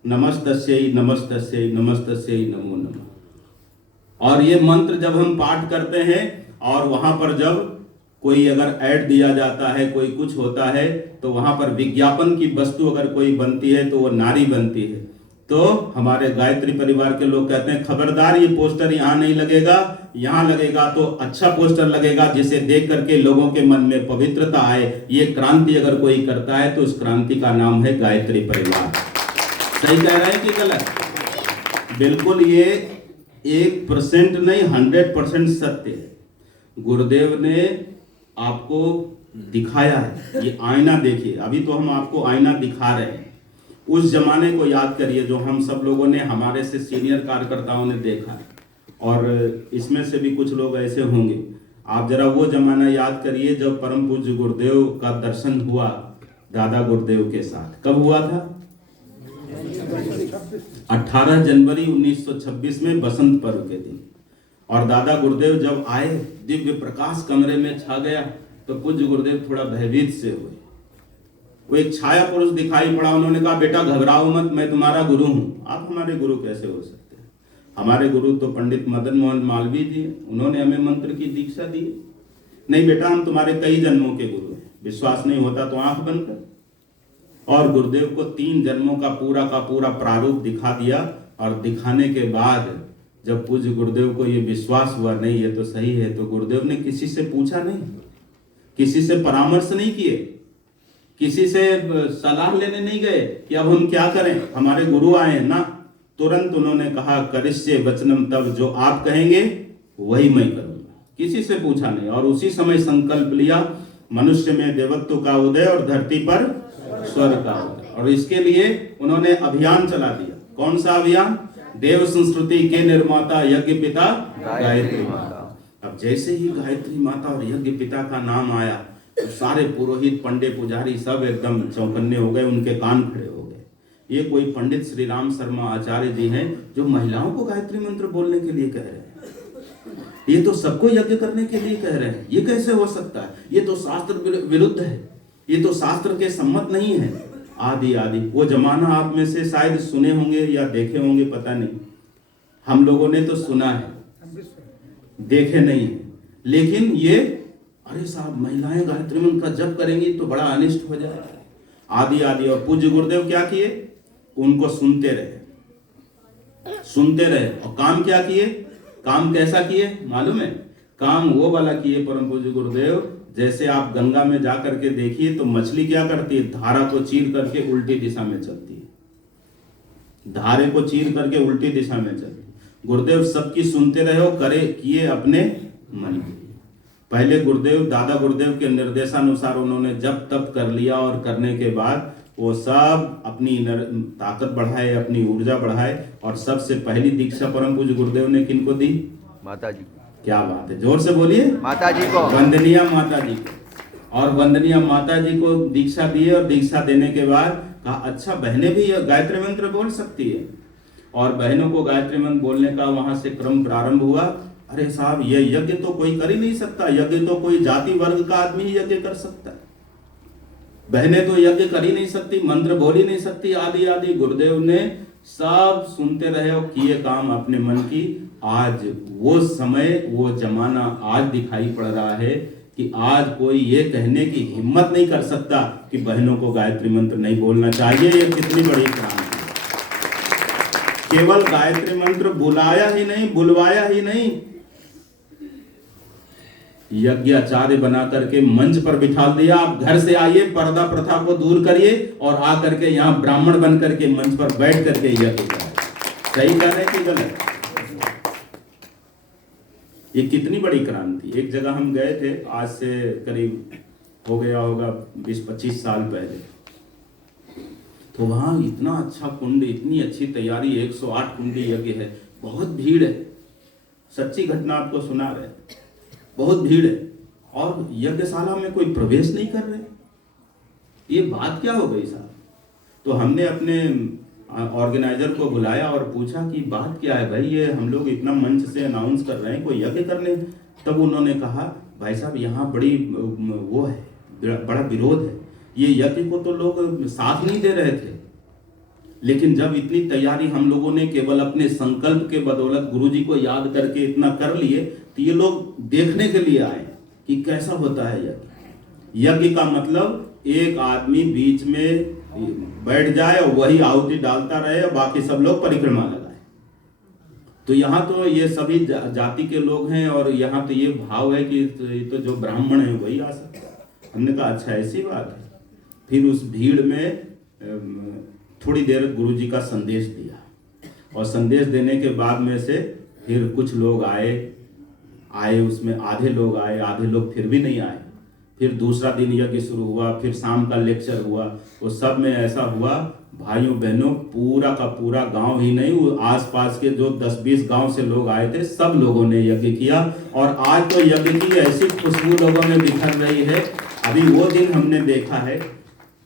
नमस्तस्यै नमस्तस्यै नमस्तस्यै नमो नमः। और ये मंत्र जब हम पाठ करते हैं और वहां पर जब कोई अगर ऐड दिया जाता है, कोई कुछ होता है, तो वहां पर विज्ञापन की वस्तु अगर कोई बनती है तो वो नारी बनती है। तो हमारे गायत्री परिवार के लोग कहते हैं खबरदार ये पोस्टर यहाँ नहीं लगेगा, यहाँ लगेगा तो अच्छा पोस्टर लगेगा जिसे देख करके लोगों के मन में पवित्रता आए। ये क्रांति अगर कोई करता है तो उस क्रांति का नाम है गायत्री परिवार। सही कह रहे हैं कि गलत? बिल्कुल, ये 1% नहीं 100% सत्य है। गुरुदेव ने आपको दिखाया है, ये आईना देखिए। अभी तो हम आपको आईना दिखा रहे हैं, उस जमाने को याद करिए जो हम सब लोगों ने, हमारे से सीनियर कार्यकर्ताओं ने देखा है, और इसमें से भी कुछ लोग ऐसे होंगे। आप जरा वो जमाना याद करिए जब परम पूज्य गुरुदेव का दर्शन हुआ दादा गुरुदेव के साथ। कब हुआ था? 18 जनवरी 1926 में बसंत पर्व के दिन। और दादा गुरुदेव जब आए, दिव्य प्रकाश कमरे में छा गया, तो पूज्य गुरुदेव थोड़ा भयभीत से हुए। वो एक छाया पुरुष दिखाई पड़ा। उन्होंने कहा बेटा घबराओ मत, मैं तुम्हारा गुरु हूं। आप हमारे गुरु कैसे हो सकते हैं? हमारे गुरु तो पंडित मदन मोहन मालवीय जी, उन्होंने हमें मंत्र की दीक्षा दी। नहीं बेटा, हम तुम्हारे कई जन्मों के गुरु हैं, विश्वास नहीं होता तो आंख बंद कर। और गुरुदेव को 3 जन्मों का पूरा प्रारूप दिखा दिया। और दिखाने के बाद जब पूज्य गुरुदेव को ये विश्वास हुआ नहीं ये तो सही है, तो गुरुदेव ने किसी से पूछा नहीं, किसी से परामर्श नहीं किए, किसी से सलाह लेने नहीं गए कि अब हम क्या करें, हमारे गुरु आए ना। तुरंत उन्होंने कहा करिष्ये वचनम तव, जो आप कहेंगे वही मैं करूंगा। किसी से पूछा नहीं। और उसी समय संकल्प लिया, मनुष्य में देवत्व का उदय और धरती पर स्वर्ग का उदय। और इसके लिए उन्होंने अभियान चला दिया। कौन सा अभियान? देव संस्कृति के निर्माता यज्ञ पिता गायत्री माता। अब जैसे ही गायत्री माता और यज्ञ पिता का नाम आया तो सारे पुरोहित, पंडित, पुजारी सब एकदम चौकन्ने हो गए, उनके कान खड़े हो गए। ये कोई पंडित श्री राम शर्मा आचार्य जी हैं जो महिलाओं को गायत्री मंत्र बोलने के लिए कह रहे हैं, ये तो सबको यज्ञ करने के लिए कह रहे हैं, ये कैसे हो सकता है? ये तो शास्त्र विरुद्ध है, ये तो शास्त्र के सम्मत नहीं है। आदि आदि वो जमाना आप में से शायद सुने होंगे या देखे होंगे, पता नहीं। हम लोगों ने तो सुना है, देखे नहीं है। लेकिन ये अरे साहब महिलाएं गायत्री मंत्र का जप करेंगी तो बड़ा अनिष्ट हो जाएगा, आदि आदि। और पूज्य गुरुदेव क्या किए? उनको सुनते रहे, सुनते रहे। और काम क्या किए? काम कैसा किए मालूम है? काम वो वाला किए परम पूज्य गुरुदेव, जैसे आप गंगा में जा करके देखिए तो मछली क्या करती है? धारा को चीर करके उल्टी दिशा में चलती है, धारे को चीर करके उल्टी दिशा में चलती है। गुरुदेव सबकी सुनते रहे, करे किए अपने मन के। पहले गुरुदेव, दादा गुरुदेव के निर्देशानुसार उन्होंने जब तप कर लिया, और करने के बाद वो सब अपनी ताकत बढ़ाए, अपनी ऊर्जा बढ़ाए। और सबसे पहली दीक्षा परम पूज्य गुरुदेव ने किनको दी? माता जी। क्या बात है, जोर से बोलिए। माता जी को, वंदनीय माता जी को। और वंदनीय माता जी को दीक्षा दिए। और दीक्षा देने के बाद कहा अच्छा बहनें भी गायत्री मंत्र बोल सकती है। और बहनों को गायत्री मंत्र बोलने का वहां से क्रम प्रारंभ हुआ। अरे साहब, ये यज्ञ तो कोई कर ही नहीं सकता, यज्ञ तो कोई जाति वर्ग का आदमी ही यज्ञ कर सकता है, बहनें तो यज्ञ कर ही नहीं सकती, मंत्र बोल ही नहीं सकती, आदि आदि। गुरुदेव ने सब सुनते रहे और किए काम अपने मन की। आज वो समय, वो जमाना आज दिखाई पड़ रहा है कि आज कोई ये कहने की हिम्मत नहीं कर सकता कि बहनों को गायत्री मंत्र नहीं बोलना चाहिए। ये कितनी बड़ी क्रांति। केवल गायत्री मंत्र बुलाया ही नहीं, बुलवाया ही नहीं, यज्ञाचार्य बना करके मंच पर बिठा दिया। आप घर से आइए, पर्दा प्रथा को दूर करिए और आ करके यहाँ ब्राह्मण बन करके मंच पर बैठ करके यज्ञ करें। सही कह रहे हैं कि गलत? ये कितनी बड़ी क्रांति। एक जगह हम गए थे, आज से करीब हो गया होगा 20-25 साल पहले, तो वहां इतना अच्छा कुंड, इतनी अच्छी तैयारी, 108 कुंडी यज्ञ है, बहुत भीड़ है। सच्ची घटना आपको सुना रहे, बहुत भीड़ है। और यज्ञशाला में कोई प्रवेश नहीं कर रहे, ये बात क्या हो गई साहब? तो हमने अपने ऑर्गेनाइजर को बुलाया और पूछा कि बात क्या है भाई, ये हम लोग इतना मंच से अनाउंस कर रहे हैं, कोई यज्ञ करने। तब उन्होंने कहा भाई साहब यहाँ बड़ी वो है, बड़ा विरोध है, ये यज्ञ को तो लोग साथ नहीं दे रहे थे, लेकिन जब इतनी तैयारी हम लोगों ने केवल अपने संकल्प के बदौलत गुरुजी को याद करके इतना कर लिए, तो ये लोग देखने के लिए आए कि कैसा होता है यज्ञ। यज्ञ का मतलब एक आदमी बीच में बैठ जाए और वही आहुति डालता रहे और बाकी सब लोग परिक्रमा लगाए। तो यहाँ तो ये सभी जाति के लोग हैं और यहाँ तो ये भाव है कि तो जो ब्राह्मण है वही आ सकता है। हमने कहा अच्छा ऐसी बात है। फिर उस भीड़ में थोड़ी देर गुरुजी का संदेश दिया और संदेश देने के बाद में से फिर कुछ लोग आए उसमें आधे लोग आए, आधे लोग फिर भी नहीं आए। फिर दूसरा दिन यज्ञ शुरू हुआ, फिर शाम का लेक्चर हुआ। वो सब में ऐसा हुआ भाइयों बहनों, पूरा का पूरा गांव ही नहीं, वो आसपास के जो 10-20 गांव से लोग आए थे, सब लोगों ने यज्ञ किया। और आज तो यज्ञ की ऐसी खुशबू लोगों में बिखर रही है। अभी वो दिन हमने देखा है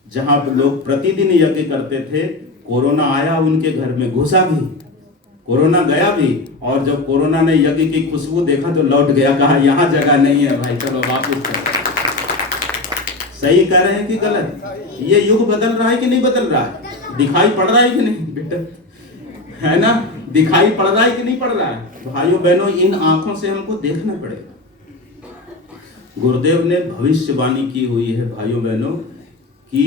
जहां लोग प्रतिदिन यज्ञ करते थे, कोरोना आया, उनके घर में घुसा भी, कोरोना गया भी, और जब कोरोना ने यज्ञ की खुशबू देखा तो लौट गया, कहा यहाँ जगह नहीं है भाई, चलो वापस करो। सही कह रहे हैं कि गलत? ये युग बदल रहा है कि नहीं बदल रहा है? दिखाई पड़ रहा है कि नहीं बेटा? है ना, दिखाई पड़ रहा है कि नहीं पड़ रहा है? भाइयों बहनों, इन आंखों से हमको देखना पड़ेगा। गुरुदेव ने भविष्यवाणी की हुई है भाइयों बहनों कि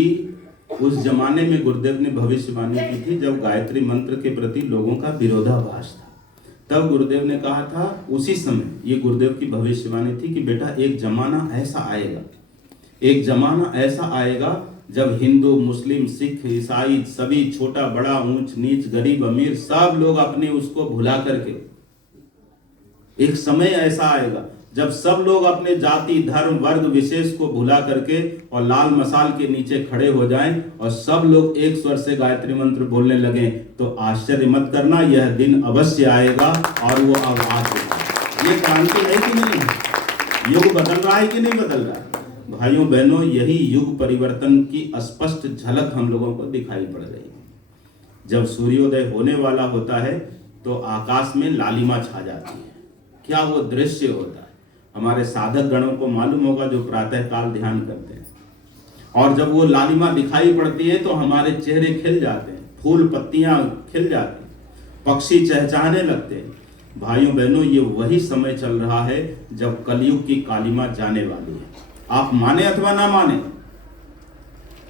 उस जमाने में गुरुदेव ने भविष्यवाणी की थी जब गायत्री मंत्र के प्रति लोगों का विरोधाभास था। तब गुरुदेव ने कहा था, उसी समय ये गुरुदेव की भविष्यवाणी थी कि बेटा एक जमाना ऐसा आएगा, एक जमाना ऐसा आएगा जब हिंदू, मुस्लिम, सिख, ईसाई सभी, छोटा बड़ा, ऊंच नीच, गरीब अमीर, सब लोग अपने उसको भुला करके, एक समय ऐसा आएगा जब सब लोग अपने जाति, धर्म, वर्ग विशेष को भुला करके और लाल मसाल के नीचे खड़े हो जाएं और सब लोग एक स्वर से गायत्री मंत्र बोलने लगे। तो आश्चर्य मत करना, यह दिन अवश्य आएगा और वो अब आ चुका। ये क्रांति है कि नहीं? युग बदल रहा है कि नहीं बदल रहा है? भाइयों बहनों, यही युग परिवर्तन की स्पष्ट झलक हम लोगों को दिखाई पड़ रही है। जब सूर्योदय होने वाला होता है तो आकाश में लालिमा छा जाती है। क्या वो दृश्य होता है? हमारे साधक गणों को मालूम होगा जो प्रातः काल ध्यान करते हैं, और जब वो लालिमा दिखाई पड़ती है तो हमारे चेहरे खिल जाते हैं, फूल पत्तियां खिल जाती हैं, पक्षी चहचहाने लगते हैं। भाइयों बहनों, ये वही समय चल रहा है जब कलयुग की कालिमा जाने वाली है। आप माने अथवा ना माने,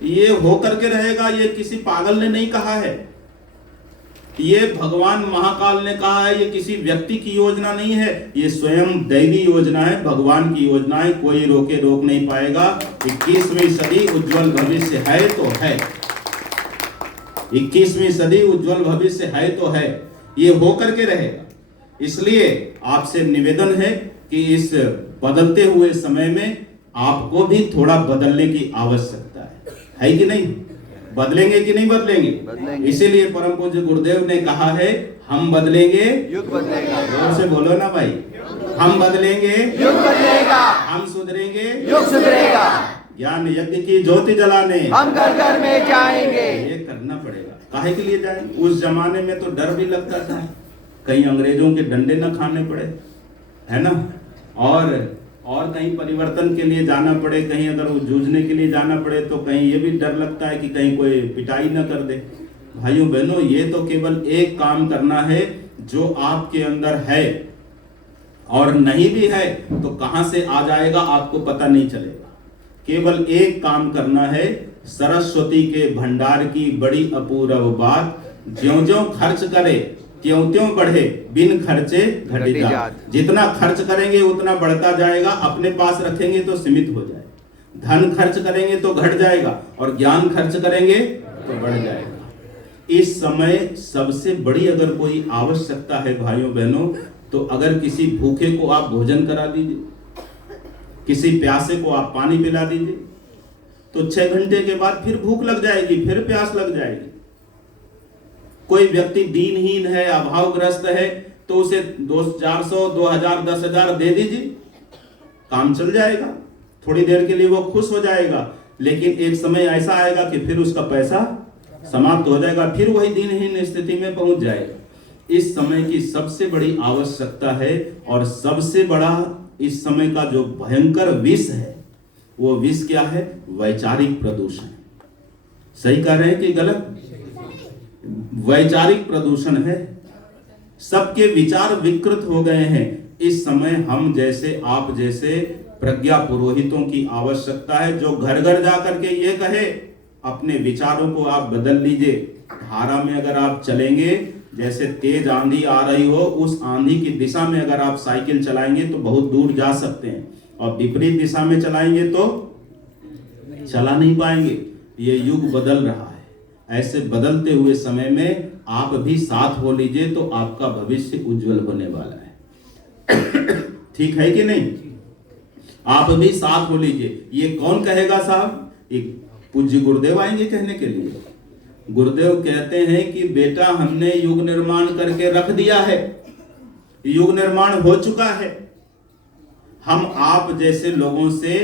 ये होकर के रहेगा। ये किसी पागल ने नहीं कहा है, ये भगवान महाकाल ने कहा है। ये किसी व्यक्ति की योजना नहीं है, ये स्वयं दैवी योजना है, भगवान की योजना है। कोई रोक नहीं पाएगा। 21वीं सदी उज्जवल भविष्य है तो है, 21वीं सदी उज्जवल भविष्य है तो है, ये होकर के रहेगा। इसलिए आपसे निवेदन है कि इस बदलते हुए समय में आपको भी थोड़ा बदलने की आवश्यकता है कि नहीं? बदलेंगे कि नहीं बदलेंगे? इसीलिए परम पूज्य गुरुदेव ने कहा है, हम बदलेंगे युग बदलेगा। जोर से बोलो ना भाई, हम बदलेंगे युग बदलेगा, हम सुधरेंगे युग सुधरेगा। ज्ञान यज्ञ की ज्योति जलाने हम घर घर में जाएंगे। ये करना पड़ेगा। काहे के लिए जाएंगे? उस जमाने में तो डर भी लगता था, कहीं अंग्रेजों के डंडे न खाने पड़े, है ना, और कहीं परिवर्तन के लिए जाना पड़े, कहीं अगर वो जूझने के लिए जाना पड़े तो कहीं ये भी डर लगता है कि कहीं कोई पिटाई न कर दे। भाइयों बहनों, ये तो केवल एक काम करना है जो आपके अंदर है, और नहीं भी है तो कहां से आ जाएगा आपको पता नहीं चलेगा। केवल एक काम करना है, सरस्वती के भंडार की बड़ी अपूर्व बात, ज्यों-ज्यों खर्च करे त्यों-त्यों बढ़े, बिन खर्चे घटी जात। जितना खर्च करेंगे उतना बढ़ता जाएगा, अपने पास रखेंगे तो सीमित हो जाएगा। धन खर्च करेंगे तो घट जाएगा, और ज्ञान खर्च करेंगे तो बढ़ जाएगा। इस समय सबसे बड़ी अगर कोई आवश्यकता है भाइयों बहनों, तो अगर किसी भूखे को आप भोजन करा दीजिए, किसी प्यासे को आप पानी पिला दीजिए, तो 6 घंटे के बाद फिर भूख लग जाएगी, फिर प्यास लग जाएगी। कोई व्यक्ति दीनहीन है, अभावग्रस्त है, तो उसे 400, 2000, 10,000 दे दीजिए, काम चल जाएगा। थोड़ी देर के लिए वो खुश हो जाएगा। लेकिन एक समय ऐसा आएगा कि फिर उसका पैसा समाप्त हो जाएगा, फिर वही दिनहीन स्थिति में पहुंच जाएगा। इस समय की सबसे बड़ी आवश्यकता है और सबसे बड़ा इस समय का जो भयंकर विष है, वो विष क्या है? वैचारिक प्रदूषण। सही कह रहे हैं कि गलत? वैचारिक प्रदूषण है। सबके विचार विकृत हो गए हैं। इस समय हम जैसे, आप जैसे प्रज्ञा पुरोहितों की आवश्यकता है, जो घर घर जाकर के ये कहे अपने विचारों को आप बदल लीजिए। धारा में अगर आप चलेंगे, जैसे तेज आंधी आ रही हो, उस आंधी की दिशा में अगर आप साइकिल चलाएंगे तो बहुत दूर जा सकते हैं, और विपरीत दिशा में चलाएंगे तो चला नहीं पाएंगे। ये युग बदल रहा है। ऐसे बदलते हुए समय में आप भी साथ हो लीजिए तो आपका भविष्य उज्जवल होने वाला है। ठीक है कि नहीं? आप भी साथ हो लीजिए। ये कौन कहेगा साहब? एक पूज्य गुरुदेव आएंगे कहने के लिए। गुरुदेव कहते हैं कि बेटा, हमने युग निर्माण करके रख दिया है, युग निर्माण हो चुका है। हम आप जैसे लोगों से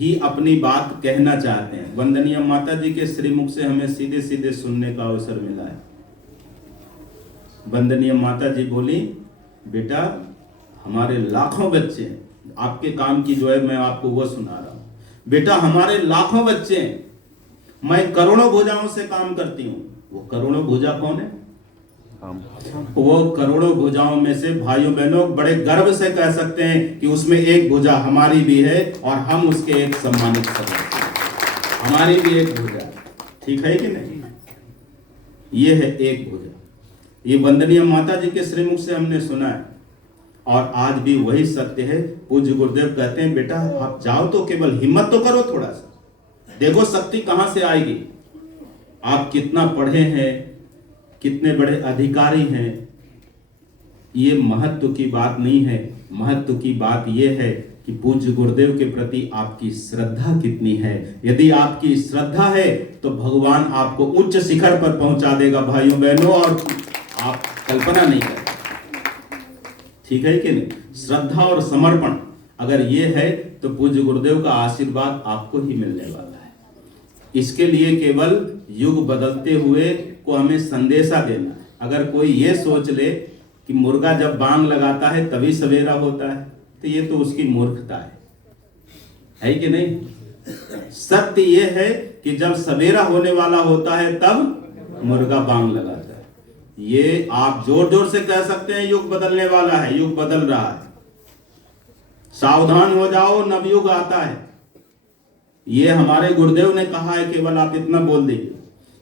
ही अपनी बात कहना चाहते हैं। वंदनीय माता जी के श्रीमुख से हमें सीधे सीधे सुनने का अवसर मिला है। वंदनीय माता जी बोली, बेटा हमारे लाखों बच्चे हैं, आपके काम की जो है मैं आपको वो सुना रहा हूं। बेटा हमारे लाखों बच्चे हैं, मैं करोड़ों भुजाओं से काम करती हूं। वो करोड़ों भुजा कौन है? वो करोड़ों भुजाओं में से भाइयों बहनों बड़े गर्व से कह सकते हैं कि उसमें एक भुजा हमारी भी है और हम उसके एक सम्मानित सदस्य, हमारी भी एक भुजा। ठीक है कि नहीं? ये है एक भुजा। ये वंदनीय माता जी के श्रीमुख से हमने सुना है और आज भी वही सत्य है। पूज्य गुरुदेव कहते हैं, बेटा आप जाओ तो केवल हिम्मत तो करो थोड़ा सा, देखो शक्ति कहां से आएगी। आप कितना पढ़े हैं, कितने बड़े अधिकारी हैं, ये महत्व की बात नहीं है। महत्व की बात यह है कि पूज्य गुरुदेव के प्रति आपकी श्रद्धा कितनी है। यदि आपकी श्रद्धा है तो भगवान आपको उच्च शिखर पर पहुंचा देगा भाइयों बहनों, और आप कल्पना नहीं कर। ठीक है कि नहीं? श्रद्धा और समर्पण अगर ये है तो पूज्य गुरुदेव का आशीर्वाद आपको ही मिलने वाला है। इसके लिए केवल युग बदलते हुए को हमें संदेशा देना है। अगर कोई ये सोच ले कि मुर्गा जब बांग लगाता है तभी सवेरा होता है, तो ये तो उसकी मूर्खता है कि नहीं? सत्य ये है कि जब सवेरा होने वाला होता है तब मुर्गा बांग लगाता है। ये आप जोर जोर से कह सकते हैं युग बदलने वाला है, युग बदल रहा है, सावधान हो जाओ, नवयुग आता है। ये हमारे गुरुदेव ने कहा है, केवल आप इतना बोल दीजिए।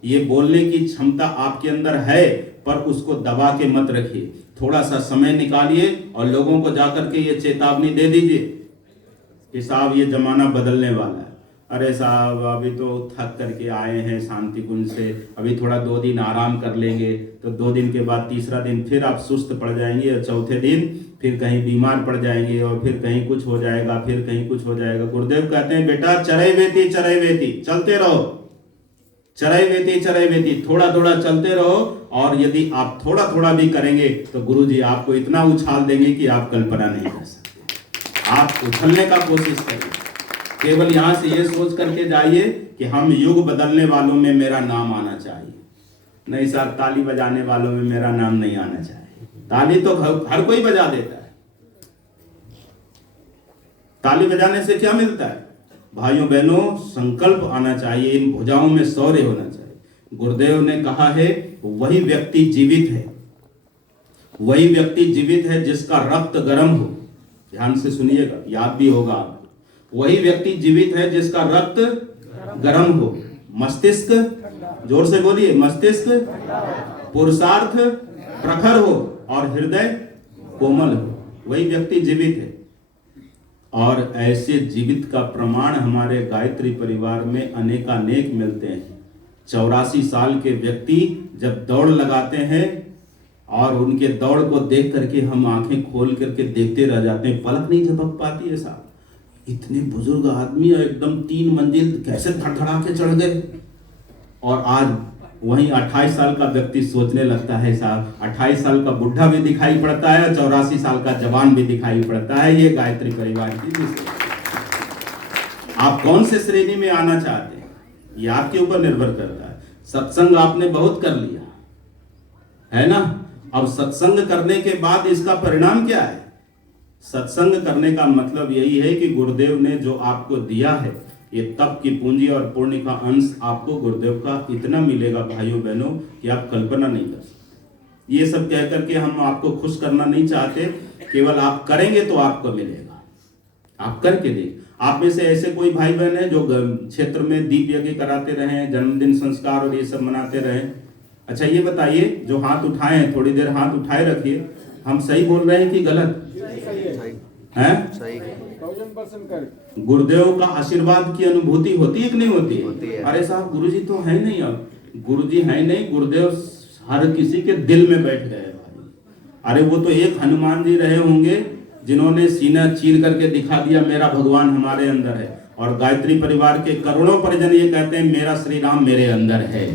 ये बोलने की क्षमता आपके अंदर है, पर उसको दबा के मत रखिए। थोड़ा सा समय निकालिए और लोगों को जाकर के ये चेतावनी दे दीजिए कि साहब ये जमाना बदलने वाला है। अरे साहब अभी तो थक करके आए हैं शांति कुंज से, अभी थोड़ा 2 दिन आराम कर लेंगे, तो 2 दिन के बाद तीसरा दिन फिर आप सुस्त पड़ जाएंगे, और चौथे दिन फिर कहीं बीमार पड़ जाएंगे, और फिर कहीं कुछ हो जाएगा, फिर कहीं कुछ हो जाएगा। गुरुदेव कहते हैं, बेटा चरई वेती चलते रहो, चरई वेती थोड़ा थोड़ा चलते रहो। और यदि आप थोड़ा थोड़ा भी करेंगे तो गुरुजी आपको इतना उछाल देंगे कि आप कल्पना नहीं कर सकते। आप उछलने का कोशिश करिए। केवल यहां से ये सोच करके जाइए कि हम युग बदलने वालों में मेरा नाम आना चाहिए। नहीं साहब, ताली बजाने वालों में मेरा नाम नहीं आना चाहिए। ताली तो हर कोई बजा देता है। ताली बजाने से क्या मिलता है? भाइयों बहनों, संकल्प आना चाहिए, इन भुजाओं में शौर्य होना चाहिए। गुरुदेव ने कहा है, वही व्यक्ति जीवित है, वही व्यक्ति जीवित है जिसका रक्त गर्म हो। ध्यान से सुनिएगा, याद भी होगा आप। वही व्यक्ति जीवित है जिसका रक्त गर्म हो, मस्तिष्क, जोर से बोलिए, मस्तिष्क पुरुषार्थ प्रखर हो और हृदय कोमल हो। वही व्यक्ति जीवित है। और ऐसे जीवित का प्रमाण हमारे गायत्री परिवार में अनेकानेक मिलते हैं। 84 साल के व्यक्ति जब दौड़ लगाते हैं और उनके दौड़ को देख करके हम आंखें खोल करके देखते रह जाते हैं, पलक नहीं झपक पाती है साहब। इतने बुजुर्ग आदमी एकदम 3 मंजिल कैसे धड़धड़ा के चढ़ गए। और आज वहीं 28 साल का व्यक्ति सोचने लगता है, साहब 28 साल का बुढ़ा भी दिखाई पड़ता है और 84 साल का जवान भी दिखाई पड़ता है। ये गायत्री परिवार की विशेषता। आप कौन से श्रेणी में आना चाहते हैं? ये आपके ऊपर निर्भर करता है। सत्संग आपने बहुत कर लिया है ना, अब सत्संग करने के बाद इसका परिणाम क्या है? सत्संग करने का मतलब यही है कि गुरुदेव ने जो आपको दिया है, ये तप की पूंजी और पुण्य का अंश आपको गुरुदेव का इतना मिलेगा भाइयों बहनों कि आप कल्पना नहीं कर सकते। ये सब कह करके हम आपको खुश करना नहीं चाहते, केवल आप करेंगे तो आपको मिलेगा। आप करके देखिए। आप में से ऐसे कोई भाई बहन है जो क्षेत्र में दीप यज्ञ कराते रहे, जन्मदिन संस्कार और ये सब मनाते रहे? अच्छा ये बताइए, जो हाथ उठाए हैं थोड़ी देर हाथ उठाए रखिए, हम सही बोल रहे हैं कि गलत हैं? सही। गुरुदेव का आशीर्वाद की अनुभूति होती है कि नहीं होती है? होती है। अरे साहब गुरुजी तो है नहीं, अब गुरुजी है नहीं, गुरुदेव हर किसी के दिल में बैठ गए भाई। अरे वो तो एक हनुमान जी रहे होंगे जिन्होंने सीना चीर करके दिखा दिया मेरा भगवान हमारे अंदर है, और गायत्री परिवार के करोड़ों परिजन ये कहते हैं मेरा श्री राम मेरे अंदर है।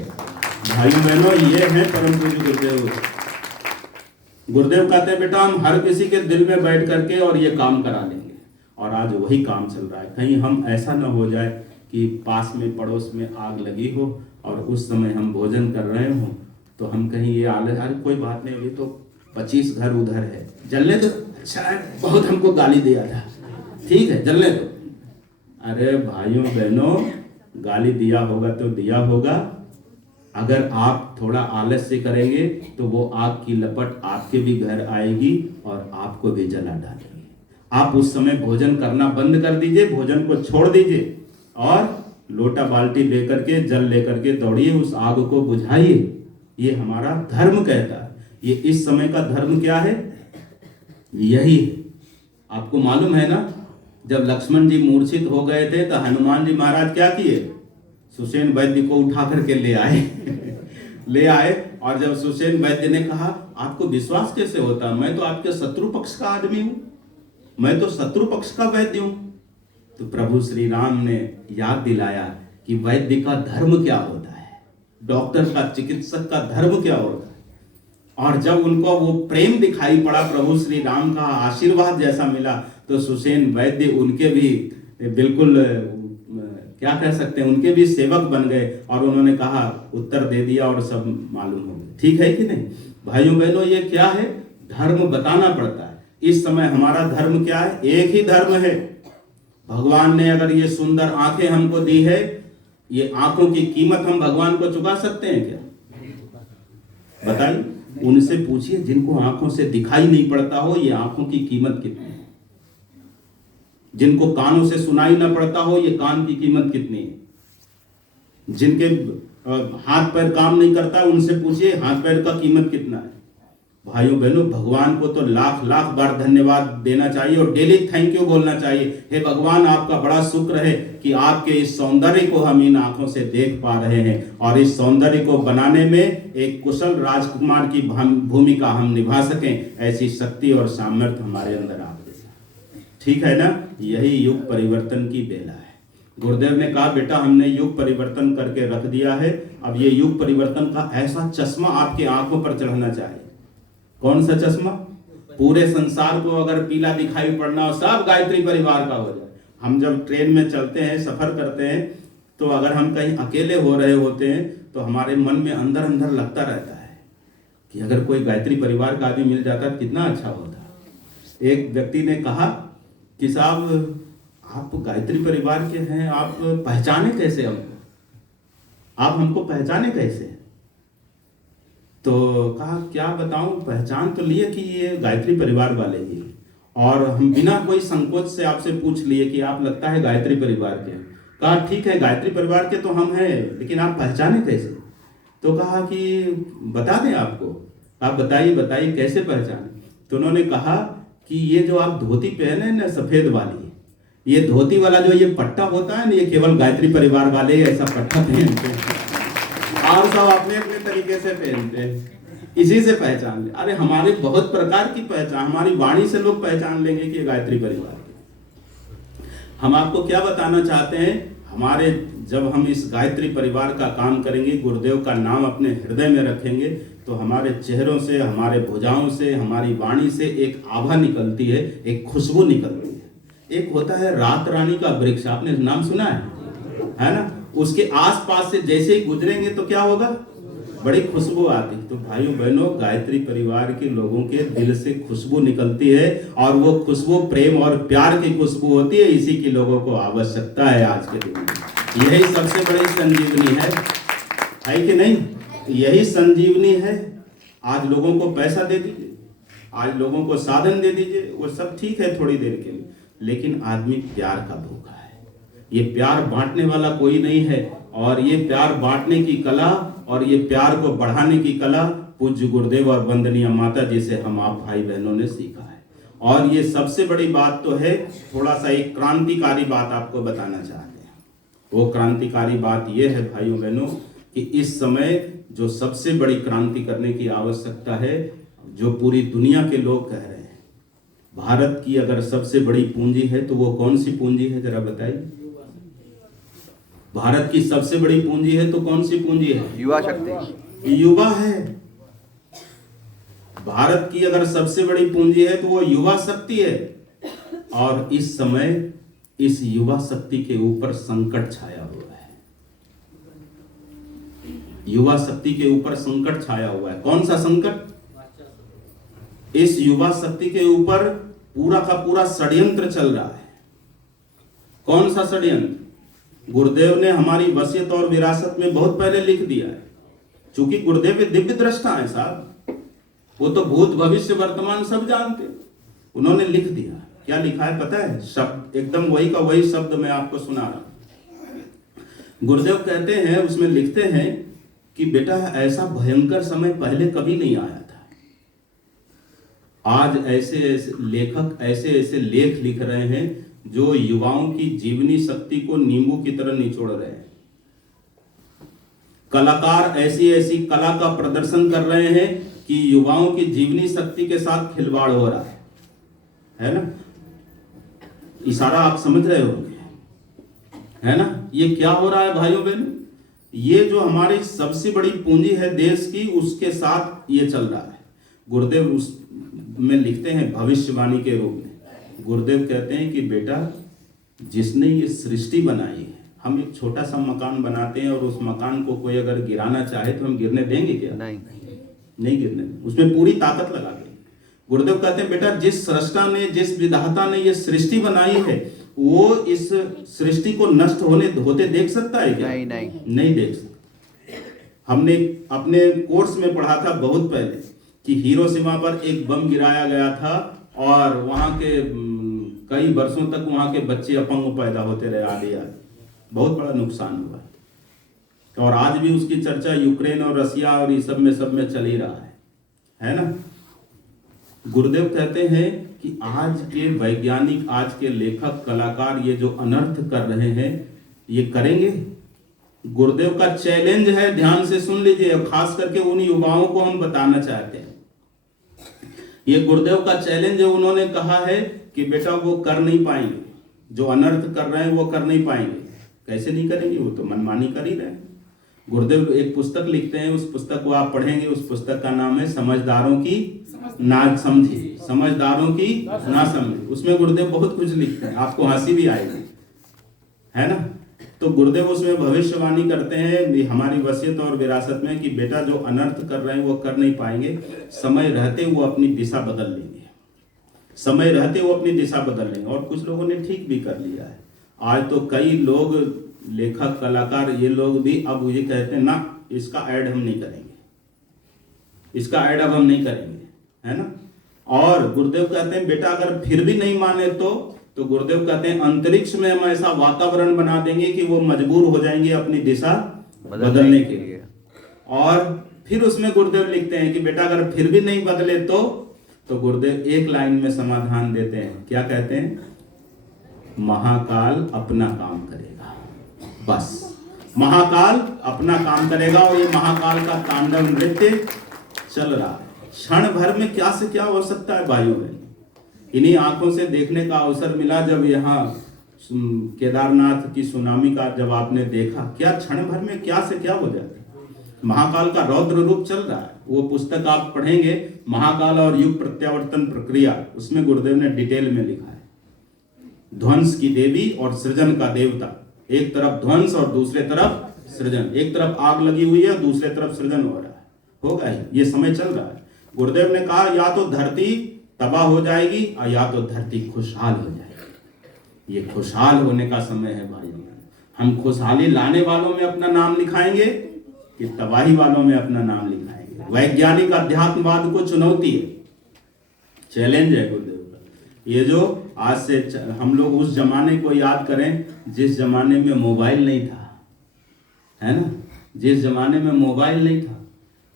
भाइयों बहनों, ये है परम पूज्य गुरुदेव। गुरुदेव कहते हैं बेटा हम हर किसी के दिल में बैठ करके और ये काम करा लेंगे, और आज वही काम चल रहा है। कहीं हम ऐसा न हो जाए कि पास में पड़ोस में आग लगी हो और उस समय हम भोजन कर रहे हो तो हम कहीं ये आलस, अरे कोई बात नहीं, अभी तो 25 घर उधर है, जलने तो अच्छा है, बहुत हमको गाली दिया था, ठीक है जलने दो। अरे भाइयों बहनों, गाली दिया होगा तो दिया होगा, अगर आप थोड़ा आलस्य करेंगे तो वो आग की लपट आपके भी घर आएगी और आपको भी जला डालेगी। आप उस समय भोजन करना बंद कर दीजिए, भोजन को छोड़ दीजिए और लोटा बाल्टी लेकर के जल लेकर के दौड़िए, उस आग को बुझाइए। ये हमारा धर्म कहता है। ये इस समय का धर्म क्या है? यही है। आपको मालूम है ना, जब लक्ष्मण जी मूर्छित हो गए थे तो हनुमान जी महाराज क्या किए? सुषेण वैद्य को उठा करके ले आए ले आए, और जब सुषेण वैद्य ने कहा आपको विश्वास कैसे होता, मैं तो आपके शत्रु पक्ष का आदमी हूं, मैं तो शत्रु पक्ष का वैद्य हूं, तो प्रभु श्री राम ने याद दिलाया कि वैद्य का धर्म क्या होता है, डॉक्टर का, चिकित्सक का धर्म क्या होता है। और जब उनको वो प्रेम दिखाई पड़ा, प्रभु श्री राम का आशीर्वाद जैसा मिला, तो सुषेण वैद्य उनके भी बिल्कुल क्या कह सकते हैं, उनके भी सेवक बन गए और उन्होंने कहा, उत्तर दे दिया और सब मालूम हो गया। ठीक है कि नहीं भाइयों बहनों? ये क्या है? धर्म बताना पड़ता है। इस समय हमारा धर्म क्या है? एक ही धर्म है। भगवान ने अगर ये सुंदर आंखें हमको दी है, ये आंखों की कीमत हम भगवान को चुका सकते हैं क्या? बताइए, उनसे पूछिए जिनको आंखों से दिखाई नहीं पड़ता हो, ये आंखों की कीमत कितनी है? जिनको कानों से सुनाई ना पड़ता हो, ये कान की कीमत कितनी है? जिनके हाथ पैर काम नहीं करता, उनसे पूछिए हाथ पैर का कीमत कितना है। भाइयों बहनों, भगवान को तो लाख लाख बार धन्यवाद देना चाहिए और डेली थैंक यू बोलना चाहिए। हे भगवान, आपका बड़ा शुक्र है कि आपके इस सौंदर्य को हम इन आंखों से देख पा रहे हैं, और इस सौंदर्य को बनाने में एक कुशल राजकुमार की भूमिका हम निभा सकें, ऐसी शक्ति और सामर्थ्य हमारे अंदर आ गई। ठीक है ना? यही युग परिवर्तन की बेला है। गुरुदेव ने कहा बेटा हमने युग परिवर्तन करके रख दिया है, अब ये युग परिवर्तन का ऐसा चश्मा आपकी आंखों पर चढ़ना चाहिए। कौन सा चश्मा? पूरे संसार को अगर पीला दिखाई पड़ना हो, सब गायत्री परिवार का हो जाए। हम जब ट्रेन में चलते हैं, सफर करते हैं, तो अगर हम कहीं अकेले हो रहे होते हैं तो हमारे मन में अंदर अंदर लगता रहता है कि अगर कोई गायत्री परिवार का आदमी मिल जाता तो कितना अच्छा होता। एक व्यक्ति ने कहा कि साहब आप गायत्री परिवार के हैं, आप पहचाने कैसे हमको, आप हमको पहचाने कैसे? तो कहा क्या बताऊं, पहचान तो लिए कि ये गायत्री परिवार वाले ही, और हम बिना कोई संकोच से आपसे पूछ लिए कि आप लगता है गायत्री परिवार के। कहा ठीक है गायत्री परिवार के तो हम हैं, लेकिन आप पहचाने कैसे? तो कहा कि बता दें आपको। आप बताइए बताइए कैसे पहचाने? तो उन्होंने कहा कि ये जो आप धोती पहने ना सफेद वाली, ये धोती वाला जो ये पट्टा होता है ना, ये केवल गायत्री परिवार वाले ऐसा पट्टा पहनते हैं, और सब अपने अपने तरीके से पहनते हैं, इसी से पहचान ले। अरे हमारे बहुत प्रकार की पहचान, हमारी वाणी से लोग पहचान लेंगे कि ये गायत्री परिवार है। हम आपको क्या बताना चाहते हैं, हमारे जब हम इस गायत्री परिवार का काम करेंगे, गुरुदेव का नाम अपने हृदय में रखेंगे, तो हमारे चेहरों से, हमारे भुजाओं से, हमारी वाणी से एक आभा निकलती है, एक खुशबू निकलती है। एक होता है रात रानी का वृक्ष, आपने नाम सुना है ना? उसके आसपास से जैसे ही गुजरेंगे तो क्या होगा, बड़ी खुशबू आती। तो भाइयों बहनों, गायत्री परिवार के लोगों के दिल से खुशबू निकलती है और वो खुशबू प्रेम और प्यार की खुशबू होती है। इसी की लोगों को आवश्यकता है आज के दिन में। यही सबसे बड़ी संजीवनी है कि नहीं? यही संजीवनी है। आज लोगों को पैसा दे दीजिए, आज लोगों को साधन दे दीजिए, वो सब ठीक है थोड़ी देर के लिए, लेकिन आदमी प्यार का भूखा है। ये प्यार बांटने वाला कोई नहीं है। और ये प्यार बांटने की कला और ये प्यार को बढ़ाने की कला पूज्य गुरुदेव और वंदनीय माता जी से हम आप भाई बहनों ने सीखा है। और ये सबसे बड़ी बात तो है, थोड़ा सा एक क्रांतिकारी बात आपको बताना चाहते हैं। वो क्रांतिकारी बात ये है भाइयों बहनों कि इस समय जो सबसे बड़ी क्रांति करने की आवश्यकता है, जो पूरी दुनिया के लोग कह रहे हैं, भारत की अगर सबसे बड़ी पूंजी है तो वो कौन सी पूंजी है, जरा बताइए। भारत की सबसे बड़ी पूंजी है तो कौन सी पूंजी है? युवा शक्ति। युवा है। भारत की अगर सबसे बड़ी पूंजी है तो वो युवा शक्ति है। और इस समय इस युवा शक्ति के ऊपर संकट छाया हुआ है। युवा शक्ति के ऊपर संकट छाया हुआ है। कौन सा संकट? इस युवा शक्ति के ऊपर पूरा का पूरा षड्यंत्र चल रहा है। कौन सा षड्यंत्र? गुरुदेव ने हमारी वसीयत और विरासत में बहुत पहले लिख दिया है। चूंकि गुरुदेव दिव्य दृष्टा है साहब, वो तो भूत भविष्य वर्तमान सब जानते हैं। उन्होंने लिख दिया। क्या लिखा है पता है? शब्द एकदम वही का वही शब्द मैं आपको सुना रहा हूं। गुरुदेव कहते हैं, उसमें लिखते हैं कि बेटा ऐसा भयंकर समय पहले कभी नहीं आया था। आज ऐसे ऐसे लेखक ऐसे ऐसे लेख लिख रहे हैं जो युवाओं की जीवनी शक्ति को नींबू की तरह निचोड़ रहे हैं। कलाकार ऐसी ऐसी कला का प्रदर्शन कर रहे हैं कि युवाओं की जीवनी शक्ति के साथ खिलवाड़ हो रहा है ना? इशारा आप समझ रहे होंगे, है ना? ये क्या हो रहा है भाइयों बहनों? ये जो हमारी सबसे बड़ी पूंजी है देश की, उसके साथ ये चल रहा है। गुरुदेव उस में लिखते हैं भविष्यवाणी के रूप में। गुरुदेव कहते हैं कि बेटा, जिसने ये सृष्टि बनाई है, हम एक छोटा सा मकान बनाते हैं और उस मकान को कोई अगर गिराना चाहे तो हम गिरने देंगे क्या? नहीं गिरने देंगे। उसमें पूरी ताकत लगा देंगे। गुरुदेव कहते हैं बेटा, जिस सृष्टा ने, जिस विधाता ने ये सृष्टि बनाई है, वो इस सृष्टि को नष्ट होते देख सकता है क्या? नहीं देख सकता। हमने अपने कोर्स में पढ़ा था बहुत पहले कि हिरोशिमा पर एक बम गिराया गया था और वहां के कई वर्षों तक वहां के बच्चे अपंग पैदा होते रहे, आदि बहुत बड़ा नुकसान हुआ। और आज भी उसकी चर्चा यूक्रेन और रसिया और ये सब में चल ही रहा है ना? गुरुदेव कहते हैं कि आज के वैज्ञानिक, आज के लेखक, कलाकार ये जो अनर्थ कर रहे हैं, ये करेंगे। गुरुदेव का चैलेंज है, ध्यान से सुन लीजिए, खास करके उन युवाओं को हम बताना चाहते हैं। ये गुरुदेव का चैलेंज है। उन्होंने कहा है कि बेटा वो कर नहीं पाएंगे, जो अनर्थ कर रहे हैं वो कर नहीं पाएंगे। कैसे नहीं करेंगे? वो तो मनमानी कर ही रहे हैं। गुरुदेव एक पुस्तक लिखते हैं, उस पुस्तक को आप पढ़ेंगे। उस पुस्तक का नाम है समझदारों की ना समझी, समझदारों की ना समझी। उसमें गुरुदेव बहुत कुछ लिखते हैं, आपको हंसी भी आएगी, है ना? तो गुरुदेव उसमें भविष्यवाणी करते हैं हमारी वसीयत और विरासत में कि बेटा जो अनर्थ कर रहे हैं वो कर नहीं पाएंगे। समय रहते वो अपनी दिशा बदल लेंगे। समय रहते वो अपनी दिशा बदल लेंगे। और कुछ लोगों ने ठीक भी कर लिया है। आज तो कई लोग, लेखक, कलाकार, ये लोग भी अब ये कहते हैं ना, इसका ऐड हम नहीं करेंगे, इसका ऐड अब हम नहीं करेंगे, है ना? और गुरुदेव कहते हैं बेटा अगर फिर भी नहीं माने तो गुरुदेव कहते हैं अंतरिक्ष में हम ऐसा वातावरण बना देंगे कि वो मजबूर हो जाएंगे अपनी दिशा बदलने के लिए। और फिर उसमें गुरुदेव लिखते हैं कि बेटा अगर फिर भी नहीं बदले तो गुरुदेव एक लाइन में समाधान देते हैं। क्या कहते हैं? महाकाल अपना काम करेगा। बस, महाकाल अपना काम करेगा। और ये महाकाल का तांडव नृत्य चल रहा है। क्षण भर में क्या से क्या हो सकता है भाइयों बहन। इन्हीं आंखों से देखने का अवसर मिला जब यहाँ केदारनाथ की सुनामी का जब आपने देखा, क्या क्षण भर में क्या से क्या हो जाता है। महाकाल का रौद्र रूप चल रहा है। वो पुस्तक आप पढ़ेंगे, महाकाल और युग प्रत्यावर्तन प्रक्रिया, उसमें गुरुदेव ने डिटेल में लिखा है। ध्वंस की देवी और सृजन का देवता, एक तरफ ध्वंस और दूसरे तरफ सृजन। एक तरफ आग लगी हुई है, दूसरे तरफ सृजन हो रहा है। होगा ही, ये समय चल रहा है। गुरुदेव ने कहा या तो धरती तबाह हो जाएगी और या तो धरती खुशहाल हो जाएगी। ये खुशहाल होने का समय है भाइयों। हम खुशहाली लाने वालों में अपना नाम लिखाएंगे कि तबाही वालों में अपना नाम लिखाएंगे। वैज्ञानिक अध्यात्मवाद को चुनौती है, चैलेंज है गुरुदेव का। ये जो आज से हम लोग उस जमाने को याद करें जिस जमाने में मोबाइल नहीं था, है ना, जिस जमाने में मोबाइल नहीं था,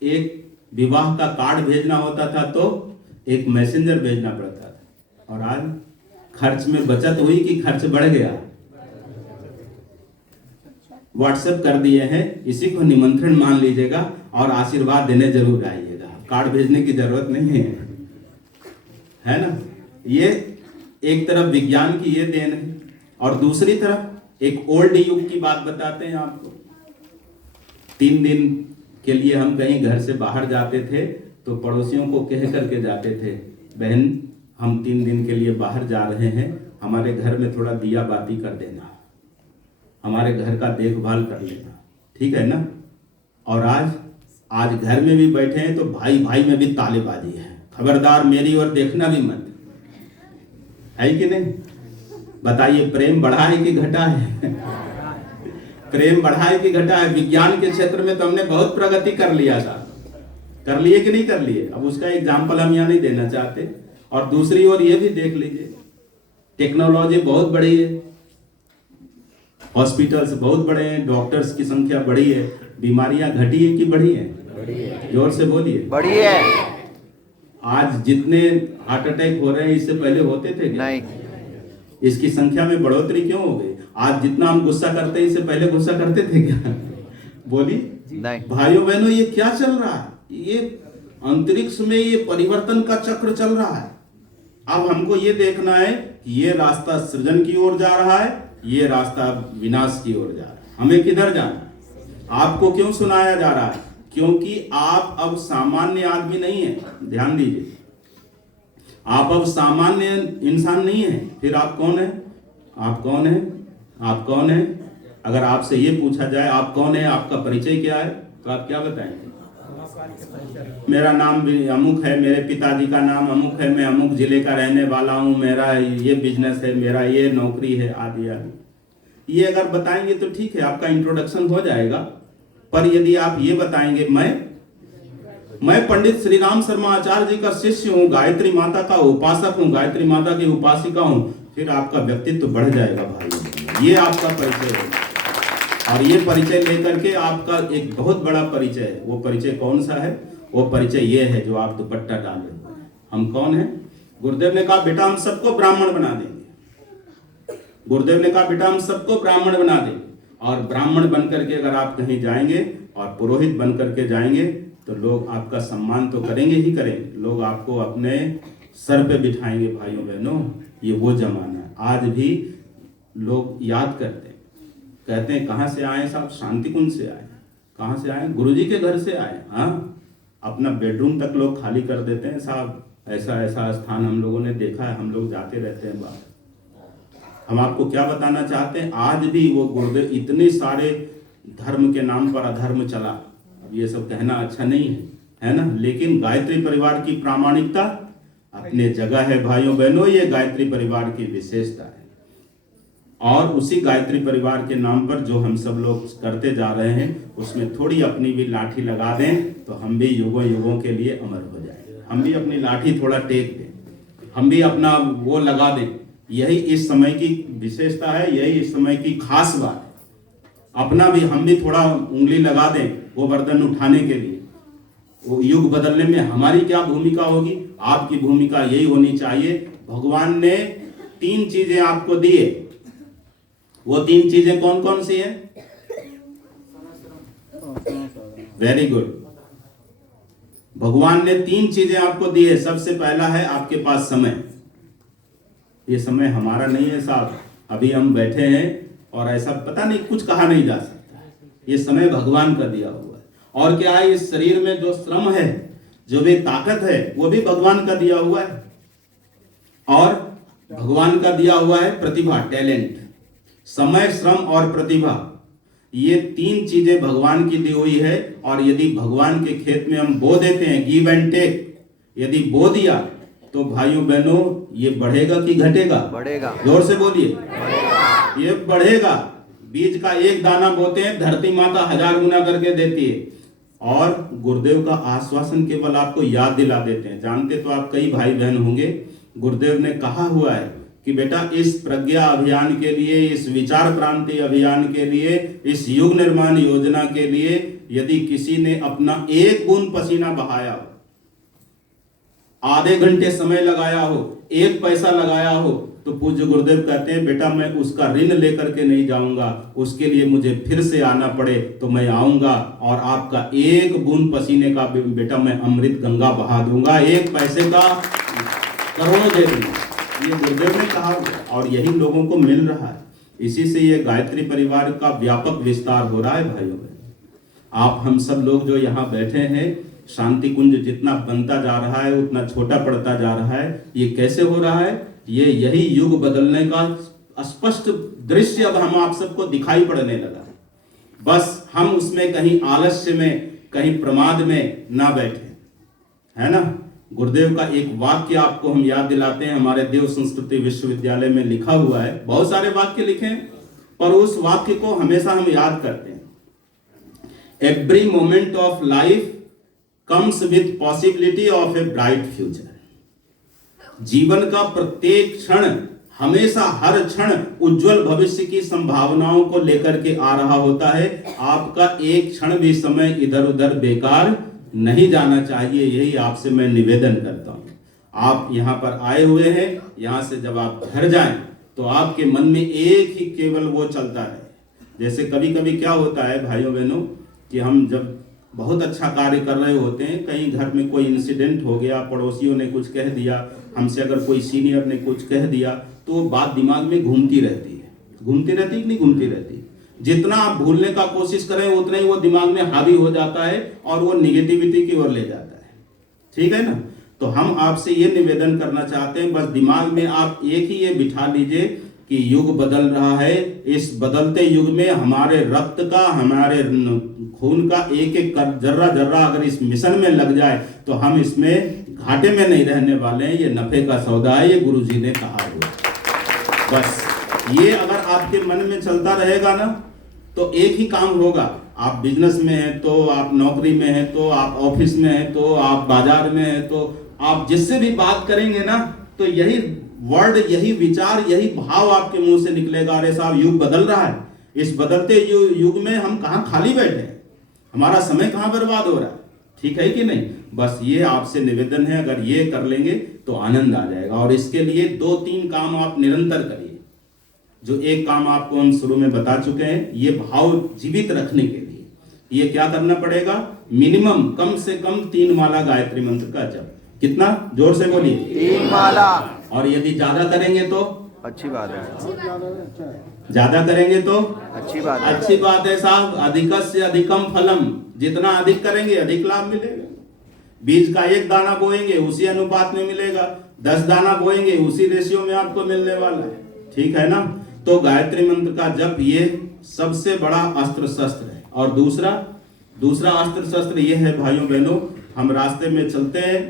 एक विवाह का कार्ड भेजना होता था तो एक मैसेंजर भेजना पड़ता था। और आज खर्च में बचत हुई कि खर्च बढ़ गया? व्हाट्सएप कर दिए हैं, इसी को निमंत्रण मान लीजिएगा और आशीर्वाद देने जरूर आइएगा। कार्ड भेजने की जरूरत नहीं है ना। ये एक तरफ विज्ञान की ये देन है और दूसरी तरफ एक ओल्ड युग की बात बताते हैं आपको। 3 दिन के लिए हम कहीं घर से बाहर जाते थे तो पड़ोसियों को कह करके जाते थे, बहन हम 3 दिन के लिए बाहर जा रहे हैं, हमारे घर में थोड़ा दिया बाती कर देना, हमारे घर का देखभाल कर लेना, ठीक है ना। और आज घर में भी बैठे हैं तो भाई भाई में भी तालेबाजी है। खबरदार मेरी ओर देखना भी मत, है कि नहीं? बताइए प्रेम बढ़ा है कि घटा है? प्रेम बढ़ा है कि घटा है? विज्ञान के क्षेत्र में तो हमने बहुत प्रगति कर लिया था, कर लिए कि नहीं कर लिए? अब उसका एग्जाम्पल हम यहाँ नहीं देना चाहते। और दूसरी ओर ये भी देख लीजिए, टेक्नोलॉजी बहुत बड़ी है, हॉस्पिटल्स बहुत बड़े हैं, डॉक्टर्स की संख्या बढ़ी है, बीमारियां घटी है कि बढ़ी है? जोर से बोलिए। बड़ी है। आज जितने हार्ट अटैक हो रहे हैं इससे पहले होते थे क्या? नहीं। इसकी संख्या में बढ़ोतरी क्यों हो गई? आज जितना हम गुस्सा करते हैं इससे पहले गुस्सा करते थे क्या? बोलिए। नहीं। भाइयों बहनों ये क्या चल रहा है? ये अंतरिक्ष में ये परिवर्तन का चक्र चल रहा है। अब हमको ये देखना है कि ये रास्ता सृजन की ओर जा रहा है, ये रास्ता विनाश की ओर जा रहा है। हमें किधर जाना है? आपको क्यों सुनाया जा रहा है? क्योंकि आप अब सामान्य आदमी नहीं है। ध्यान दीजिए, आप अब सामान्य इंसान नहीं है। फिर आप कौन है? आप कौन है? आप कौन है? अगर आपसे ये पूछा जाए आप कौन है, आपका परिचय क्या है, तो आप क्या बताएंगे? मेरा नाम भी अमुक है, मेरे पिताजी का नाम अमुक है, मैं अमुक जिले का रहने वाला हूँ, मेरा ये बिजनेस है, मेरा ये नौकरी है, आदि आदि। ये अगर बताएंगे तो ठीक है, आपका इंट्रोडक्शन हो जाएगा। पर यदि आप ये बताएंगे मैं पंडित श्री राम शर्मा आचार्य जी का शिष्य हूँ, गायत्री माता का उपासक हूँ, गायत्री माता की उपासिका हूँ, फिर आपका व्यक्तित्व बढ़ जाएगा भाई। ये आपका परिचय है और ये परिचय लेकर के आपका एक बहुत बड़ा परिचय है। वो परिचय कौन सा है? वो परिचय ये है जो आप दुपट्टा डाले। हम कौन है? गुरुदेव ने कहा बेटा हम सबको ब्राह्मण बना देंगे। गुरुदेव ने कहा बेटा हम सबको ब्राह्मण बना देंगे। और ब्राह्मण बन करके अगर आप कहीं जाएंगे और पुरोहित बन करके जाएंगे तो लोग आपका सम्मान तो करेंगे ही करेंगे, लोग आपको अपने सर पे बिठाएंगे। भाइयों बहनों ये वो जमाना है। आज भी लोग याद करते हैं, कहते हैं कहाँ से आए साहब? शांति कुंज से आए। कहाँ से आए? गुरुजी के घर से आए। हाँ, अपना बेडरूम तक लोग खाली कर देते हैं साहब। ऐसा ऐसा स्थान हम लोगों ने देखा है, हम लोग जाते रहते हैं बाहर। हम आपको क्या बताना चाहते हैं, आज भी वो गुरुदेव इतने सारे धर्म के नाम पर अधर्म चला। अब ये सब कहना अच्छा नहीं है ना, लेकिन गायत्री परिवार की प्रामाणिकता अपने जगह है भाइयों बहनों। ये गायत्री परिवार की विशेषता है और उसी गायत्री परिवार के नाम पर जो हम सब लोग करते जा रहे हैं उसमें थोड़ी अपनी भी लाठी लगा दें तो हम भी युगों युगों के लिए अमर हो जाएं। हम भी अपनी लाठी थोड़ा टेक दें, हम भी अपना वो लगा दें। यही इस समय की विशेषता है, यही इस समय की खास बात है। अपना भी हम भी थोड़ा उंगली लगा दें गोवर्धन उठाने के लिए। वो युग बदलने में हमारी क्या भूमिका होगी? आपकी भूमिका यही होनी चाहिए। भगवान ने 3 चीजें आपको दी है। वो 3 चीजें कौन कौन सी हैं? Very good. भगवान ने 3 चीजें आपको दी है। सबसे पहला है आपके पास समय। ये समय हमारा नहीं है साहब, अभी हम बैठे हैं और ऐसा पता नहीं कुछ कहा नहीं जा सकता। ये समय भगवान का दिया हुआ है। और क्या है, इस शरीर में जो श्रम है, जो भी ताकत है, वो भी भगवान का दिया हुआ है। और भगवान का दिया हुआ है प्रतिभा, टैलेंट। समय, श्रम और प्रतिभा, ये 3 चीजें भगवान की दी हुई है। और यदि भगवान के खेत में हम बो देते हैं, गिव एंड टेक, यदि बो दिया तो भाइयों बहनों ये बढ़ेगा कि घटेगा? बढ़ेगा। जोर से बोलिए। बढ़ेगा। ये बढ़ेगा। बीज का एक दाना बोते हैं, धरती माता 1000 गुना करके देती है। और गुरुदेव का आश्वासन केवल आपको याद दिला देते हैं। जानते तो आप कई भाई बहन होंगे, गुरुदेव ने कहा हुआ है कि बेटा इस प्रज्ञा अभियान के लिए, इस विचार क्रांति अभियान के लिए, इस युग निर्माण योजना के लिए यदि किसी ने अपना 1 बूंद पसीना बहाया हो, आधे घंटे समय लगाया हो, 1 पैसा लगाया हो, तो पूज्य गुरुदेव कहते हैं बेटा मैं उसका ऋण लेकर के नहीं जाऊंगा, उसके लिए मुझे फिर से आना पड़े तो मैं आऊंगा और आपका 1 बूंद पसीने का बेटा मैं अमृत गंगा बहा दूंगा, 1 पैसे का करोड़ों दे दूंगा। ये गुरुदेव ने कहा और यही लोगों को मिल रहा है। इसी से ये गायत्री परिवार का व्यापक विस्तार हो रहा है। भाइयों आप हम सब लोग जो यहाँ बैठे हैं, शांति कुंज जितना बनता जा रहा है उतना छोटा पड़ता जा रहा है। ये कैसे हो रहा है? ये यही युग बदलने का स्पष्ट दृश्य अब हम आप सबको दिखाई पड़ने लगा है। बस हम उसमें कहीं आलस्य में, कहीं प्रमाद में ना बैठे, है ना। गुरुदेव का एक वाक्य आपको हम याद दिलाते हैं, हमारे देव संस्कृति विश्वविद्यालय में लिखा हुआ है। बहुत सारे वाक्य लिखे हैं, पर उस वाक्य को हमेशा हम याद करते हैं। Every moment of life comes with possibility of a bright future। जीवन का प्रत्येक क्षण हमेशा, हर क्षण उज्जवल भविष्य की संभावनाओं को लेकर के आ रहा होता है। आपका एक क्षण भी समय इधर उधर बेकार नहीं जाना चाहिए, यही आपसे मैं निवेदन करता हूं। आप यहाँ पर आए हुए हैं, यहाँ से जब आप घर जाएं तो आपके मन में एक ही केवल वो चलता है। जैसे कभी कभी क्या होता है भाइयों बहनों कि हम जब बहुत अच्छा कार्य कर रहे होते हैं, कहीं घर में कोई इंसिडेंट हो गया, पड़ोसियों ने कुछ कह दिया, हमसे अगर कोई सीनियर ने कुछ कह दिया, तो वो बात दिमाग में घूमती रहती है। घूमती रहती कि नहीं घूमती रहती? जितना आप भूलने का कोशिश करें उतना ही वो दिमाग में हावी हो जाता है और वो निगेटिविटी की ओर ले जाता है। ठीक है ना। तो हम आपसे ये निवेदन करना चाहते हैं, बस दिमाग में आप एक ही ये बिठा लीजिए कि युग बदल रहा है। इस बदलते युग में हमारे रक्त का, हमारे खून का एक एक जर्रा जर्रा अगर इस मिशन में लग जाए तो हम इसमें घाटे में नहीं रहने वाले हैं। ये नफे का सौदा है, ये गुरुजी ने कहा हुआ। बस ये अगर आपके मन में चलता रहेगा ना तो एक ही काम होगा। आप बिजनेस में हैं तो, आप नौकरी में हैं तो, आप ऑफिस में हैं तो, आप बाजार में हैं तो, आप जिससे भी बात करेंगे ना तो यही वर्ड, यही विचार, यही भाव आपके मुंह से निकलेगा, अरे साहब युग बदल रहा है। इस बदलते युग में हम कहाँ खाली बैठे हैं, हमारा समय कहाँ बर्बाद हो रहा है। ठीक है कि नहीं। बस ये आपसे निवेदन है, अगर ये कर लेंगे तो आनंद आ जाएगा। और इसके लिए 2-3 काम आप निरंतर करिए। जो एक काम आपको हम शुरू में बता चुके हैं, ये भाव जीवित रखने के लिए ये क्या करना पड़ेगा? मिनिमम कम से कम 3 माला गायत्री मंत्र का जप। कितना? जोर से बोलिए। 3 माला। और यदि ज्यादा करेंगे तो अच्छी बात है। ज्यादा करेंगे तो अच्छी बात है। अच्छी बात है साहब। अधिकस्य अधिकम फलम, जितना अधिक करेंगे अधिक लाभ मिलेगा। बीज का 1 दाना बोएंगे उसी अनुपात में मिलेगा, 10 दाना बोएंगे उसी रेशियो में आपको मिलने वाला है। ठीक है ना। तो गायत्री मंत्र का जप ये सबसे बड़ा अस्त्र शस्त्र है। और दूसरा अस्त्र शस्त्र ये है भाइयों बहनों, हम रास्ते में चलते हैं,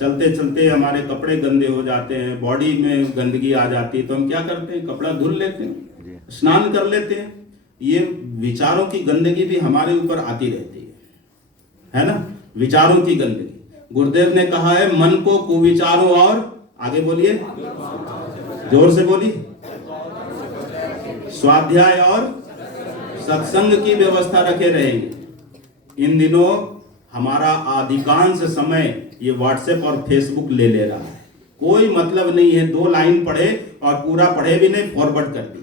चलते चलते हमारे कपड़े गंदे हो जाते हैं, बॉडी में गंदगी आ जाती है, तो हम क्या करते हैं? कपड़ा धुल लेते हैं, स्नान कर लेते हैं। ये विचारों की गंदगी भी हमारे ऊपर आती रहती है ना। विचारों की गंदगी, गुरुदेव ने कहा है मन को कुविचारों और, आगे बोलिए, जोर से बोलिए, स्वाध्याय और सत्संग की व्यवस्था रखे रहेंगे। इन दिनों हमारा अधिकांश समय ये व्हाट्सएप और फेसबुक ले रहा है। कोई मतलब नहीं है, 2 लाइन पढ़े और पूरा पढ़े भी नहीं, फॉरवर्ड कर दिए,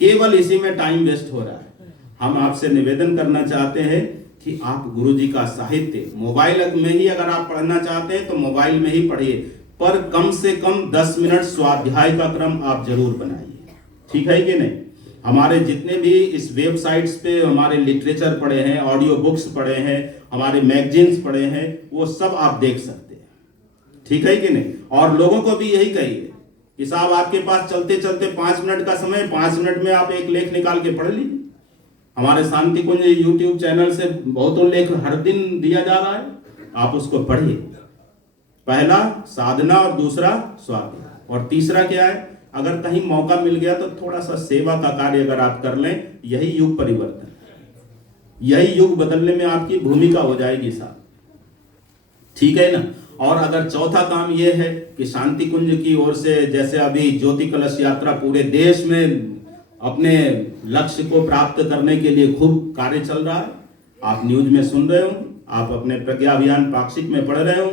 केवल इसी में टाइम वेस्ट हो रहा है। हम आपसे निवेदन करना चाहते हैं कि आप गुरुजी का साहित्य मोबाइल में ही अगर आप पढ़ना चाहते हैं तो मोबाइल में ही पढ़िए, पर कम से कम 10 मिनट स्वाध्याय का क्रम आप जरूर बनाइए। ठीक है कि नहीं। हमारे जितने भी इस वेबसाइट्स पे हमारे लिटरेचर पढ़े हैं, ऑडियो बुक्स पढ़े हैं, हमारे मैगजीन्स पढ़े हैं, वो सब आप देख सकते हैं। ठीक है कि नहीं। और लोगों को भी यही कहिए कि साहब आपके पास चलते चलते 5 मिनट का समय, 5 मिनट में आप एक लेख निकाल के पढ़ लीजिए। हमारे शांति कुंज यूट्यूब चैनल से बहुतों लेख हर दिन दिया जा रहा है, आप उसको पढ़िए। पहला साधना और दूसरा स्वाध्याय, और तीसरा क्या है, अगर कहीं मौका मिल गया तो थोड़ा सा सेवा का कार्य अगर आप कर लें, यही युग परिवर्तन, यही युग बदलने में आपकी भूमिका हो जाएगी साहब, ठीक है ना। और अगर चौथा काम यह है कि शांति कुंज की ओर से जैसे अभी ज्योति कलश यात्रा पूरे देश में अपने लक्ष्य को प्राप्त करने के लिए खूब कार्य चल रहा है, आप न्यूज में सुन रहे हो, आप अपने प्रज्ञा अभियान पाक्षिक में पढ़ रहे हो,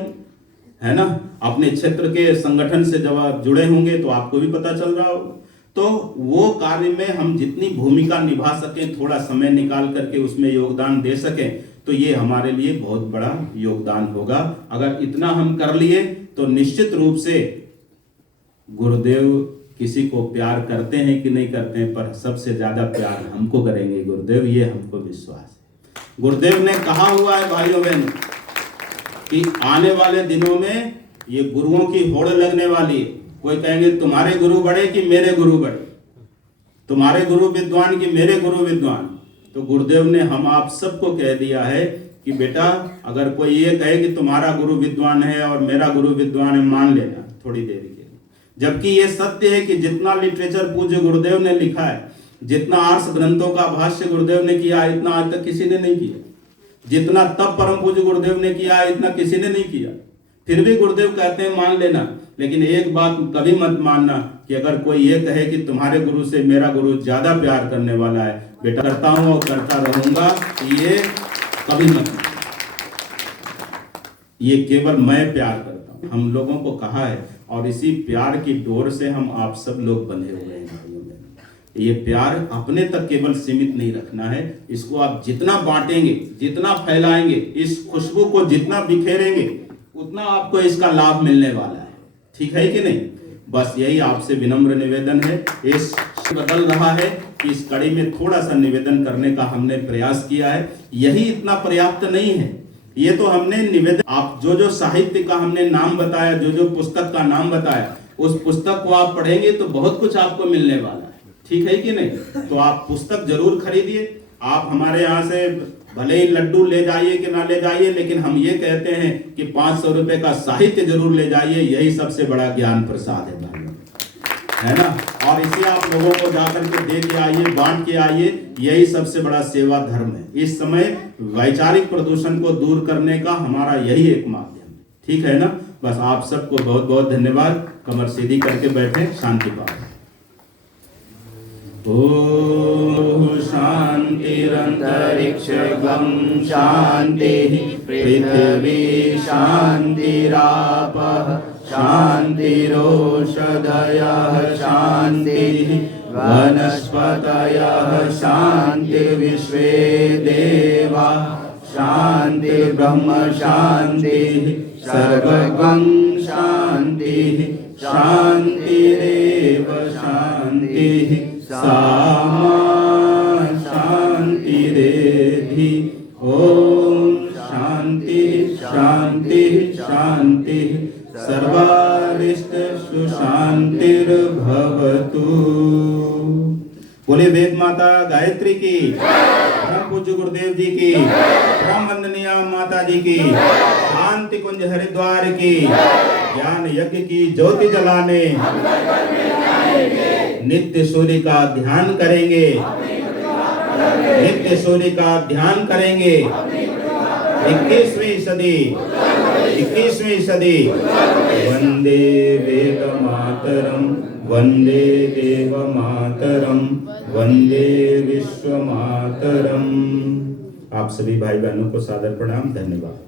है ना। अपने क्षेत्र के संगठन से जब आप जुड़े होंगे तो आपको भी पता चल रहा होगा। तो वो कार्य में हम जितनी भूमिका निभा सकें, थोड़ा समय निकाल करके उसमें योगदान दे सकें, तो ये हमारे लिए बहुत बड़ा योगदान होगा। अगर इतना हम कर लिए तो निश्चित रूप से गुरुदेव किसी को प्यार करते हैं कि नहीं करते हैं, पर सबसे ज्यादा प्यार हमको करेंगे गुरुदेव, ये हमको विश्वास है। गुरुदेव ने कहा हुआ है भाइयों बहनों कि आने वाले दिनों में ये गुरुओं की होड़ लगने वाली है। कोई कहेंगे तुम्हारे गुरु बड़े कि मेरे गुरु बड़े, तुम्हारे गुरु विद्वान कि मेरे गुरु विद्वान। तो गुरुदेव ने हम आप सबको कह दिया है कि बेटा अगर कोई ये कहे कि तुम्हारा गुरु विद्वान है और मेरा गुरु विद्वान है, मान लेना थोड़ी देर के लिए। जबकि ये सत्य है कि जितना लिटरेचर पूज्य गुरुदेव ने लिखा है, जितना आर्ष ग्रंथों का भाष्य गुरुदेव ने किया, इतना आज तक किसी ने नहीं किया। जितना तब परम पूज्य गुरुदेव ने किया, इतना किसी ने नहीं किया। फिर भी गुरुदेव कहते हैं मान लेना, लेकिन एक बात कभी मत मानना कि अगर कोई ये कहे कि तुम्हारे गुरु से मेरा गुरु ज्यादा प्यार करने वाला है, बेटा करता हूं और करता रहूंगा, ये कभी मत। ये केवल मैं प्यार करता हूं, हम लोगों को कहा है, और इसी प्यार की डोर से हम आप सब लोग बंधे हुए हैं। ये प्यार अपने तक केवल सीमित नहीं रखना है, इसको आप जितना बांटेंगे, जितना फैलाएंगे, इस खुशबू को जितना बिखेरेंगे, उतना आपको इसका लाभ मिलने वाला है, ठीक है कि नहीं। बस यही आपसे विनम्र निवेदन है। इस बदल रहा है कि इस कड़ी में थोड़ा सा निवेदन करने का हमने प्रयास किया है। यही इतना पर्याप्त नहीं है, ये तो हमने निवेदन, आप जो साहित्य का हमने नाम बताया, जो पुस्तक का नाम बताया, उस पुस्तक को आप पढ़ेंगे तो बहुत कुछ आपको मिलने वाला है, ठीक है कि नहीं। तो आप पुस्तक जरूर खरीदिए। आप हमारे यहाँ से भले ही लड्डू ले जाइए कि ना ले जाइए, लेकिन हम ये कहते हैं कि 500 रुपए का साहित्य जरूर ले जाइए, यही सबसे बड़ा ज्ञान प्रसाद है भाई, है ना। और इसे आप लोगों को जाकर के दे के आइए, बांट के आइए, यही सबसे बड़ा सेवा धर्म है। इस समय वैचारिक प्रदूषण को दूर करने का हमारा यही एक माध्यम है, ठीक है ना। बस आप सबको बहुत बहुत धन्यवाद। कमर सीधी करके बैठे, शांति पाओ। ओम शांतिरंतरिक्षगं शांतिः पृथिवी शांतिरापः शांतिरोषधयः शांतिः वनस्पतयः शांतिर्विश्वे देवा शांतिर्ब्रह्म शांतिः सर्वं शांतिः शांतिरेव शांतिः सामा शांतिरेधि। ओम शांति शांति शांति सर्वारिष्ट सुशांतिर्भवतु। बोले वेद माता गायत्री की, परम पूज्य गुरुदेव जी की, परम वंदनीय माता जी की, शांति कुंज हरिद्वार की, ज्ञान यज्ञ की ज्योति जलाने नित्य सूर्य का ध्यान करेंगे, नित्य सूर्य का ध्यान करेंगे। 21वीं सदी वंदे वेद मातरम, वंदे देव मातरम, वंदे विश्व मातरम। आप सभी भाई बहनों को सादर प्रणाम, धन्यवाद।